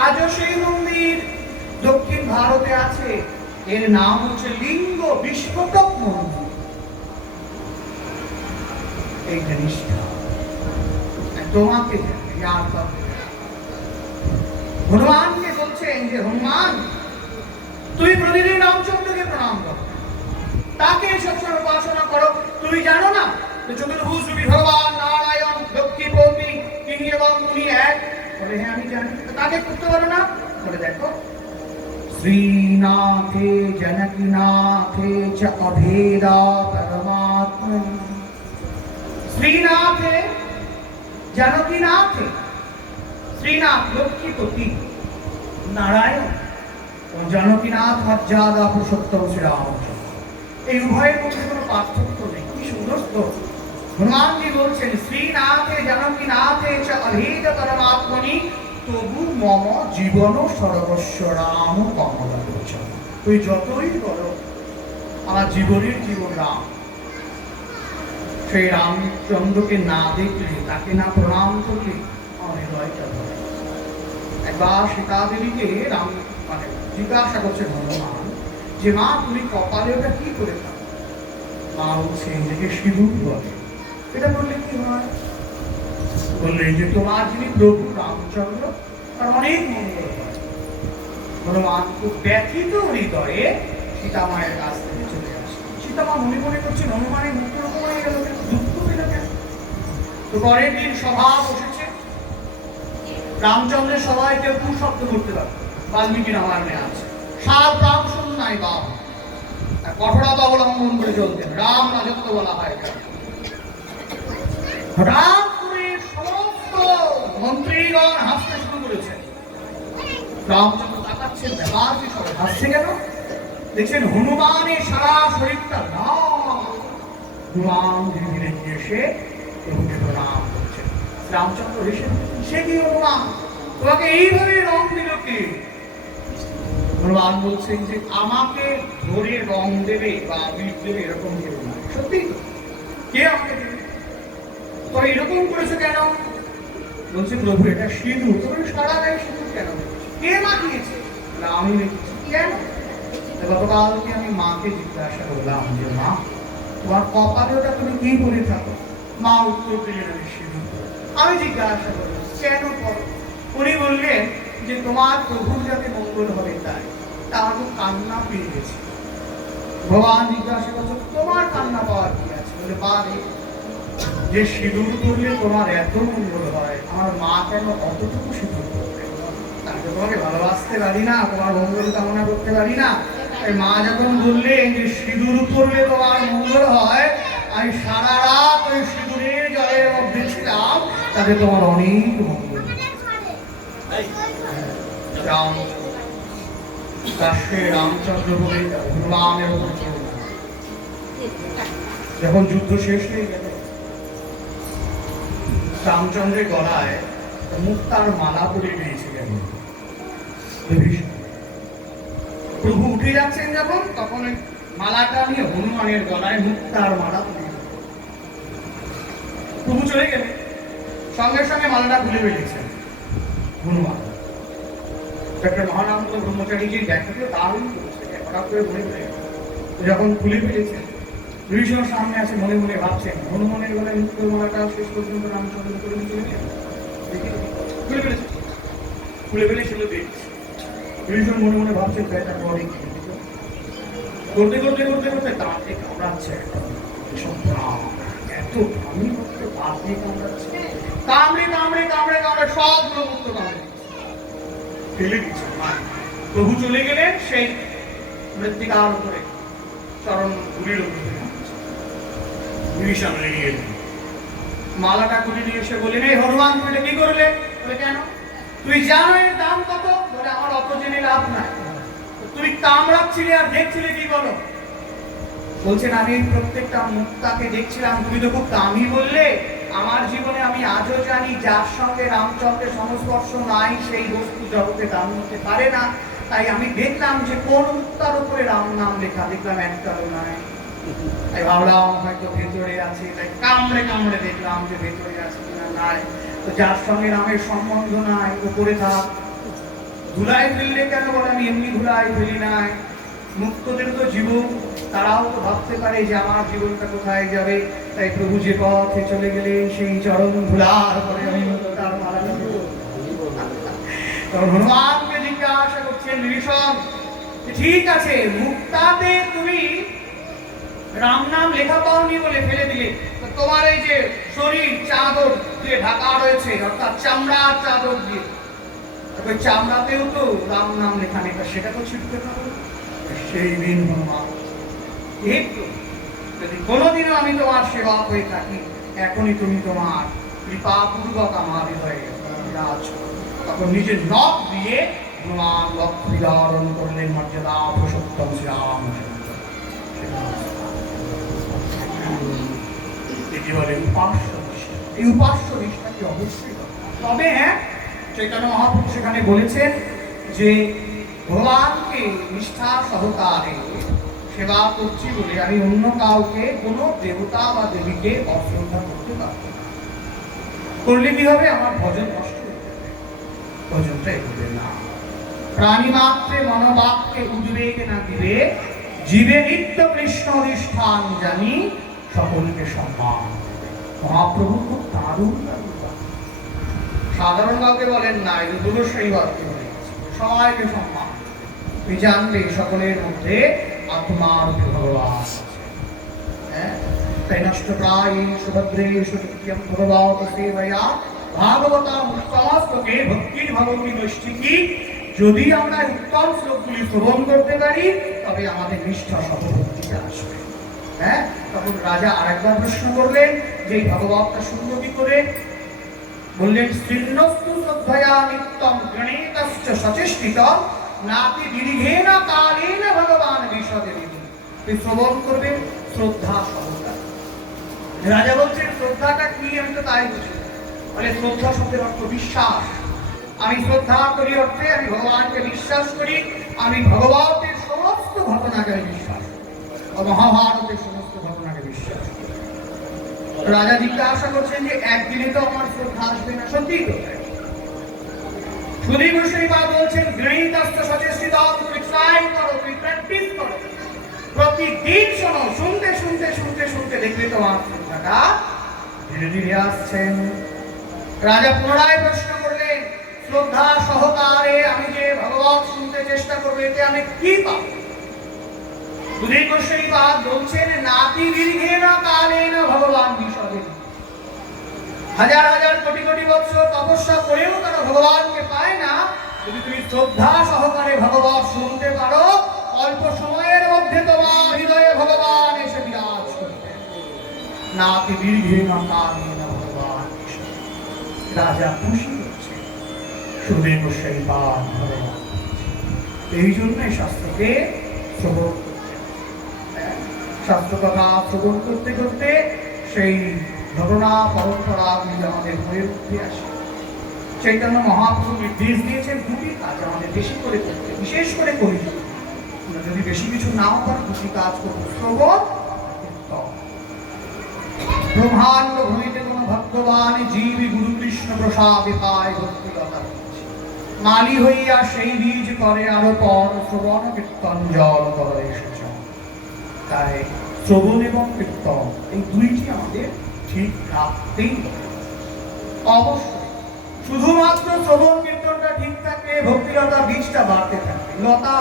আজও সেই মন্দির দক্ষিণ ভারতে আছে। এর নাম হচ্ছে লিঙ্গ বিস্ফোটক মন্দির। এই নিষ্ঠা তোমাকে হনুমানকে বলছেন যে হনুমান, তুমি প্রতিদিন রামচন্দ্রকে প্রণাম করো, তাকে সবসময় উপাসনা করো। তুমি জানো না চতুর্ভুজ রূপী ভগবান নারায়ণ লক্ষ্মীপতি তিনি এবং উনি এক? বলে হ্যাঁ আমি জানি। তাকে করতে পারো না? বলে দেখো শ্রীনাথে জনকীনাথে চ অভেদা পরমাত্মা। শ্রীনাথে জনকীনাথে, শ্রীনাথ লক্ষ্মীপতি নারায়ণ, জনকীনাথ মর্যাদা পুরুষোত্তম শ্রীরামচন্দ্র, এই উভয়ের মধ্যে কোনো পার্থক্য নেই। কি সুন্দর তো হনুমানজি বলছেন শ্রীনাথে জনকীনাথে চ অভেদ পরমাত্মনি তবু মম জীবন সর্বস্ব রাম কমলোচন। তুই যতই বলো আমার জীবনের জীবন রাম। সেই রামচন্দ্রকে না দেখলে, তাকে না প্রণাম করলে আমার হৃদয়টা ধরে। একবার সীতা দেবীকে রাম জিজ্ঞাসা করছে হনুমান যে মা তুমি কপালে ওটা কি করে থাকো? মা বলছে নিজেকে সিঁদুর বলে। এটা বললে কি হয়? বললেন যে তোমার যিনি প্রভু রামচন্দ্র তার অনেক মঙ্গল হয়। হনুমান খুব ব্যথিত হৃদয়ে সীতা মায়ের কাছ থেকে চলে আসে। সীতা মা মনে মনে করছেন হনুমানের মুখ রকম হয়ে গেল, দুঃখ পেল কেন? তো পরের দিন সভা বসেছে। রামচন্দ্রের সভায় কেউ খুব শব্দ করতে পারে, বাল্মীকি রামায়ণে আছে। সার প্রাণ শূন্যায় বাপ, কঠোরতা অবলম্বন করে চলতেন। রাম রাজত্ব বলা হয়। হঠাৎ করে সমস্ত মন্ত্রীগণ হাসতে শুরু করেছেন। রামচন্দ্র তাকাচ্ছেন, ব্যাপার কি, সবাই হাসছে কেন? দেখছেন হনুমানের সারা শরীরটা লাল। হনুমান ধীরে ধীরে গিয়ে এসে প্রভুকে প্রণাম করছেন। রামচন্দ্র হেসে সে কি হনুমান, তোমাকে এইভাবে রং দিল কে? হনুমান বলছেন যে আমাকে ধরে রং দেবে বা আবির দেবে এরকম কেউ নয়। সত্যি কে আমাকে দেবে? তো এরকম করেছো কেন? বলছে প্রভু এটা সিঁদুর। তোমার সারা গায়ে সিঁদুর কেন? কে মাখিয়েছে? আমি মেখেছি। কেন? গতকালকে আমি মাকে জিজ্ঞাসা করলাম যে মা তোমার কপালে ওটা তুমি কি বলে থাকো? মা উত্তর দিলেন আমি সিঁদুর। আমি জিজ্ঞাসা করলাম কেন করো? উনি বললেন যে তোমার প্রভুর যাতে মঙ্গল হবে তাই। তা আমার খুব কান্না পেয়ে গেছে। ভগবান জিজ্ঞাসা করছো তোমার কান্না পাওয়ার কি আছে? বলে বারে যে সিঁদুর করলে তোমার এত মঙ্গল হয়, আমার মা কেন অতটুকু সিঁদুর করবে? আমি তো তোমাকে ভালোবাসতে পারি না, তোমার মঙ্গল কামনা করতে পারি না। তাই মা যখন বললেন যে সিঁদুর করলে তোমার মঙ্গল হয়, আমি সারা রাত ওই সিঁদুরের জলের মধ্যে ছিলাম, তাতে তোমার অনেক মঙ্গল। রামচন্দ্র বলে হনুমানের উপর চলল। যখন যুদ্ধ শেষ হয়ে গেল, রামচন্দ্রের গলায় মুক্তার মালা পরে দিয়েছিলেন। প্রভু উঠে যাচ্ছেন যখন, তখন ওই মালাটা নিয়ে হনুমানের গলায় মুক্তার মালা পরে প্রভু চলে গেলেন, সঙ্গে সঙ্গে মালাটা খুলে ফেলেছেন হনুমান। একটা মহানান্ত ব্রহ্মচারীকে দেখাতে দারুণ করেছে, হঠাৎ করে মনে পড়ে গেল। যখন খুলে ফেলেছেন, বিভীষণ সামনে আছে, মনে মনে ভাবছেন হনুমানের গলায় মুক্ত মালাটা শেষ পর্যন্ত রামচন্দ্র করে নিয়ে চলে গেল। খুলে ফেলেছে, খুলে ফেলে সেগুলো দেখছে। বিভীষণ মনে মনে ভাবছেন এটা পরে কি করতে করতে করতে করতে তাকে কামড়াচ্ছে। এত আমি বাদ দিয়ে কামড়াচ্ছে, কামড়ে কামড়ে কামড়ে কামড়ে সবগুলো মুক্ত কামড়ে ফেলে দিচ্ছে। প্রভু চলে গেলেন সেই মৃত্তিকার উপরে, চরণ ধুলির উপরে। বিভীষণ রেগে গেলেন, মালাটা খুলে নিয়ে এসে বললেন, এই হনুমান তুমি এটা কি করলে? বলে কেন? তুই জানো এর দাম কত? বলে আমার অত জেনে লাভ নাই। তুমি কামড়াচ্ছিলে আর দেখছিলে কি করো? বলছেন আমি প্রত্যেকটা মুক্তাকে দেখছিলাম, তুমি তো খুব দামি বললে। আমার জীবনে আমি আজও জানি যার সঙ্গে রামচন্দ্রের সংস্পর্শ নাই সেই বস্তু জগতে দাম হতে পারে না। তাই আমি দেখলাম যে কোন মুক্তার উপরে রাম নাম লেখা, দেখলাম একটাও নাই। তাই ভাবলাম হয়তো ভেতরে আছে, তাই কামড়ে কামড়ে দেখলাম যে ভেতরে আছে কিনা। নাই, তো যার সঙ্গে রামের সম্বন্ধ নাই উপরে থাক। ধুলাই ফেললে কেন? বলে আমি এমনি ধুলাই ফেলি নাই। মুক্তদের তো জীবন, তারাও তো ভাবতে পারে যে আমার জীবনটা কোথায় যাবে। তাই প্রভু যে পথে চলে গেলেন সেই চরণ ধুলার পরে আমি মুক্তার মালা নেব। তখন হনুমানকে জিজ্ঞাসা করছেন বিভীষণ, ঠিক আছে মুক্তাতে তুমি রাম নাম লেখা পাওনি বলে ফেলে দিলে, তোমার এই যে শরীর চাদর দিয়ে ঢাকা রয়েছে, অর্থাৎ চামড়ার চাদর দিয়ে, ওই চামড়াতেও তো রাম নাম লেখা নেই, সেটা তো ছিটতে পারো। সেই দিন হনুমান, একটু যদি কোনোদিনও আমি তোমার সেবা হয়ে থাকি, এখনই তুমি তোমার কৃপাপূর্বক আমার হৃদয়ে বিরাজ করো। তখন নিজের নখ দিয়ে হনুমান লক্ষ্য বিদারণ করলেন মর্যাদা পুরুষোত্তম শ্রীরামচন্দ্র। একেবারে উপাস্য নিষ্ঠা, এই উপাস্য নিষ্ঠাকে অবশ্যই। তবে হ্যাঁ, চৈতন্য মহাপ্রভু সেখানে বলেছেন যে ভগবানকে নিষ্ঠা সহকারে সেবা করছি বলে আমি অন্য কাউকে কোনো দেবতা বা দেবীকে অশ্রদ্ধা করতে পারব না। করলে কি হবে? আমার ভজন নষ্ট হয়ে যাবে। ভজনটা এগোবে না। প্রাণী মাত্রে মনোবাক্যে উদ্বেগ না দিবে, জীবে নিত্য কৃষ্ণ অধিষ্ঠান জানি, সকলকে সম্মান। মহাপ্রভু খুব দারুণ দারুণ সাধারণ কাউকে বলেন না, এই দুদর্শী বাক্য সবাইকে সম্মান। তুমি জানবে সকলের মধ্যে আত্মার ভগবান আছে। তাই নষ্ট প্রায় সুভদ্রেষু নিত্যম ভগবত সেবয়া ভাগবতা উত্তম শ্লোকে ভক্তির ভগবতী নৈষ্ঠিকী। যদি আমরা উত্তম শ্লোকগুলি শ্রবণ করতে পারি, তবে আমাদের নিষ্ঠা সহভক্তিতে আসবে। হ্যাঁ, তখন রাজা আরেকবার প্রশ্ন করলেন যে এই ভাগবতটা শুনবো কি করে? বললেন শ্রীনস্তু শ্রদ্ধয়া নিত্যম গণিতশ্চ সচেষ্টিতম নাতি দীর্ঘেন কালেন ভগবান বিশদে বিধি। তুই শ্রবণ করবে শ্রদ্ধা সহকারে। রাজা বলছেন শ্রদ্ধাটা কি? আমি তো তাই বুঝি। বলে শ্রদ্ধা শব্দের অর্থ বিশ্বাস। আমি শ্রদ্ধা করি অর্থে আমি ভগবানকে বিশ্বাস করি, আমি ভগবতের সমস্ত ঘটনাকে বিশ্বাস করি, মহাভারতের সমস্ত ঘটনাকে বিশ্বাস করি। রাজা জিজ্ঞাসা করছেন যে একদিনে তো আমার শ্রদ্ধা আসবে না, সত্যি তো? সুধী গোস্বামীপাদ বলছেন গৃহীতস্য সচেষ্টিতম, তুমি ট্রাই করো, তুমি প্র্যাকটিস করো, প্রতিদিন শোনো, শুনতে শুনতে শুনতে শুনতে দেখবে তোমার শ্রদ্ধাটা ধীরে ধীরে আসছেন। রাজা পুনরায় প্রশ্ন করলেন শ্রদ্ধা সহকারে আমি যে ভগবত শুনতে চেষ্টা করবো, এতে আমি কি পাবো? সুধী গোস্বামীপাদ বলছেন নাতি দীর্ঘেন কালেন ভগবান বিশদে। হাজার হাজার কোটি কোটি বছর তপস্যা করেও তারা ভগবানকে পায় না। যদি তুমি শ্রদ্ধা সহকারে ভগবত শুনতে পারো, অল্প সময়ের মধ্যে তোমার হৃদয়ে ভগবান এসে বিরাজ করবে। নাতি দীর্ঘে না কালে না ভগবান এসে। রাজা খুশি হচ্ছে, সুদেব সেই পান ভগবান। এই জন্যই শাস্ত্রকে শ্রবণ করতে, শাস্ত্র কথা শ্রবণ করতে করতে সেই ঘটনা পরম্পরাগুলি আমাদের হয়ে উঠে আসে। চৈতন্য মহাপ্রভু নির্দেশ দিয়েছেন দুটি কাজ আমাদের বেশি করে করতে, বিশেষ করে করি যদি বেশি কিছু নাও পারে দুটি কাজ করবো, শ্রবণ কীর্তন। ব্রহ্মাণ্ড ভূমিতে কোন ভক্তবান জীবী গুরু কৃষ্ণ প্রসাদে পায় ভক্তিলতা, মালি হইয়া সেই বীজ করে আরো পর শ্রবণ কীর্তন জল করে এসেছে। তাই শ্রবণ এবং কীর্তন এই দুইটি আমাদের ঠিক রাখতেই হবে অবশ্যই। শুধুমাত্র শ্রবণ কীর্তনটা ঠিক থাকলে ভক্তিলতা বীজটা বাড়তে থাকবে, লতা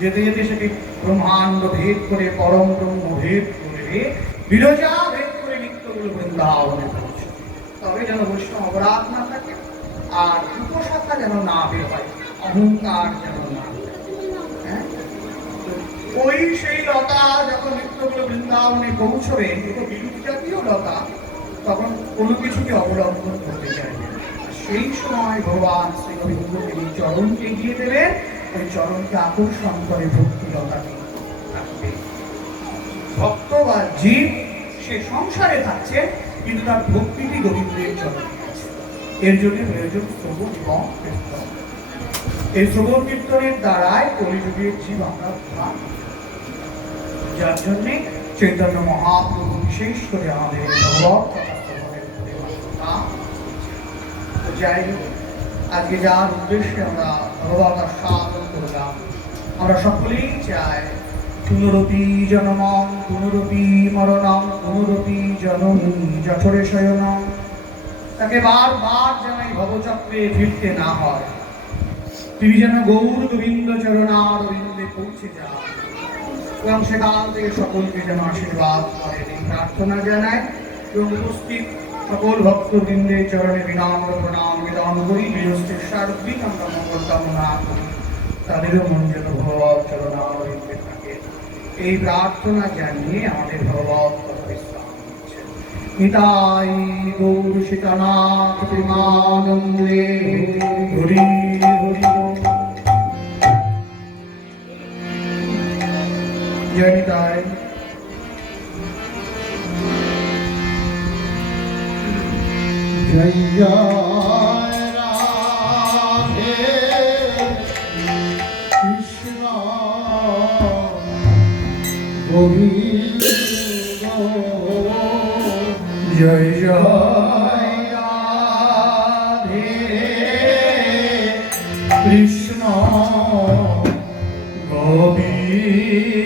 যেতে যেতে সেটি ব্রহ্মাণ্ড ভেদ করে পরম ব্রহ্ম ভেদ করে বিরজা ভেদ করে নিত্যগুলো বৃন্দাবনে পৌঁছে। তবে যেন বৈষ্ণব অপরাধ না থাকে, আর উপশাখা যেন না বের হয়, অহংকার যেন না হয়। ওই সেই লতা যখন নিত্যগুলো বৃন্দাবনে পৌঁছবে, এটা বিরূপ জাতীয় লতা, তখন কোনো কিছুকে অবলম্বন করতে চাইবে। সেই সময় ভগবান শ্রী গোবিন্দ তিনি চরণকে এগিয়ে দেবেন, ওই চরণকে আকর্ষণ করে ভক্তি লতাকে রাখবে। ভক্ত বা জীব সে সংসারে থাকছে, কিন্তু তার ভক্তিটি গোবিন্দের চরণে আছে। এর জন্য প্রয়োজন শ্রবণ এবং কীর্তন। এই শ্রবণ কীর্তনের দ্বারাই কলিযুগের জীব আমরা উদ্ধার, যার জন্যে চৈতন্য মহাপ্রভু বিশেষ করে আমাদের ভগবত কথা শ্রবণের উপরে মান্যতা। তো যাই হোক, আজকে যার উদ্দেশ্যে আমরা ভগবত আস্বাদন করলাম, আমরা সকলেই চাই পুনরপি জনমং পুনরপি মরণং পুনরপি জননী জঠরে শয়নং, তাকে বারবার যেন এই ভবচক্রে ফিরতে না হয়। তিনি যেন গৌর গোবিন্দ চরণারবিন্দে পৌঁছে যান এবং সেখান থেকে সকলকে যেন আশীর্বাদ করেন, এই প্রার্থনা জানায় এবং উপস্থিত সকল ভক্তবৃন্দের চরণে বিনম্র প্রণাম নিবেদন করি। গৃহস্থের সার্বিক আমরা মঙ্গল কামনা করি, তাদেরও মন যেন ভগবত চরণারবিন্দে থাকে, এই প্রার্থনা জানিয়ে আমাদের ভগবত কথা বিশ্রাম নিচ্ছেন। নিতাই গৌর সীতানাথ প্রেমানন্দে হরি হরি। জয় নিতাই। জয় জয় রাধে কৃষ্ণ গোবিন্দ, জয় জয় রাধে কৃষ্ণ গোবিন্দ,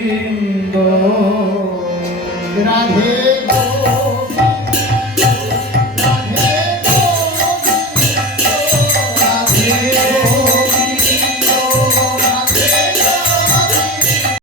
রাধে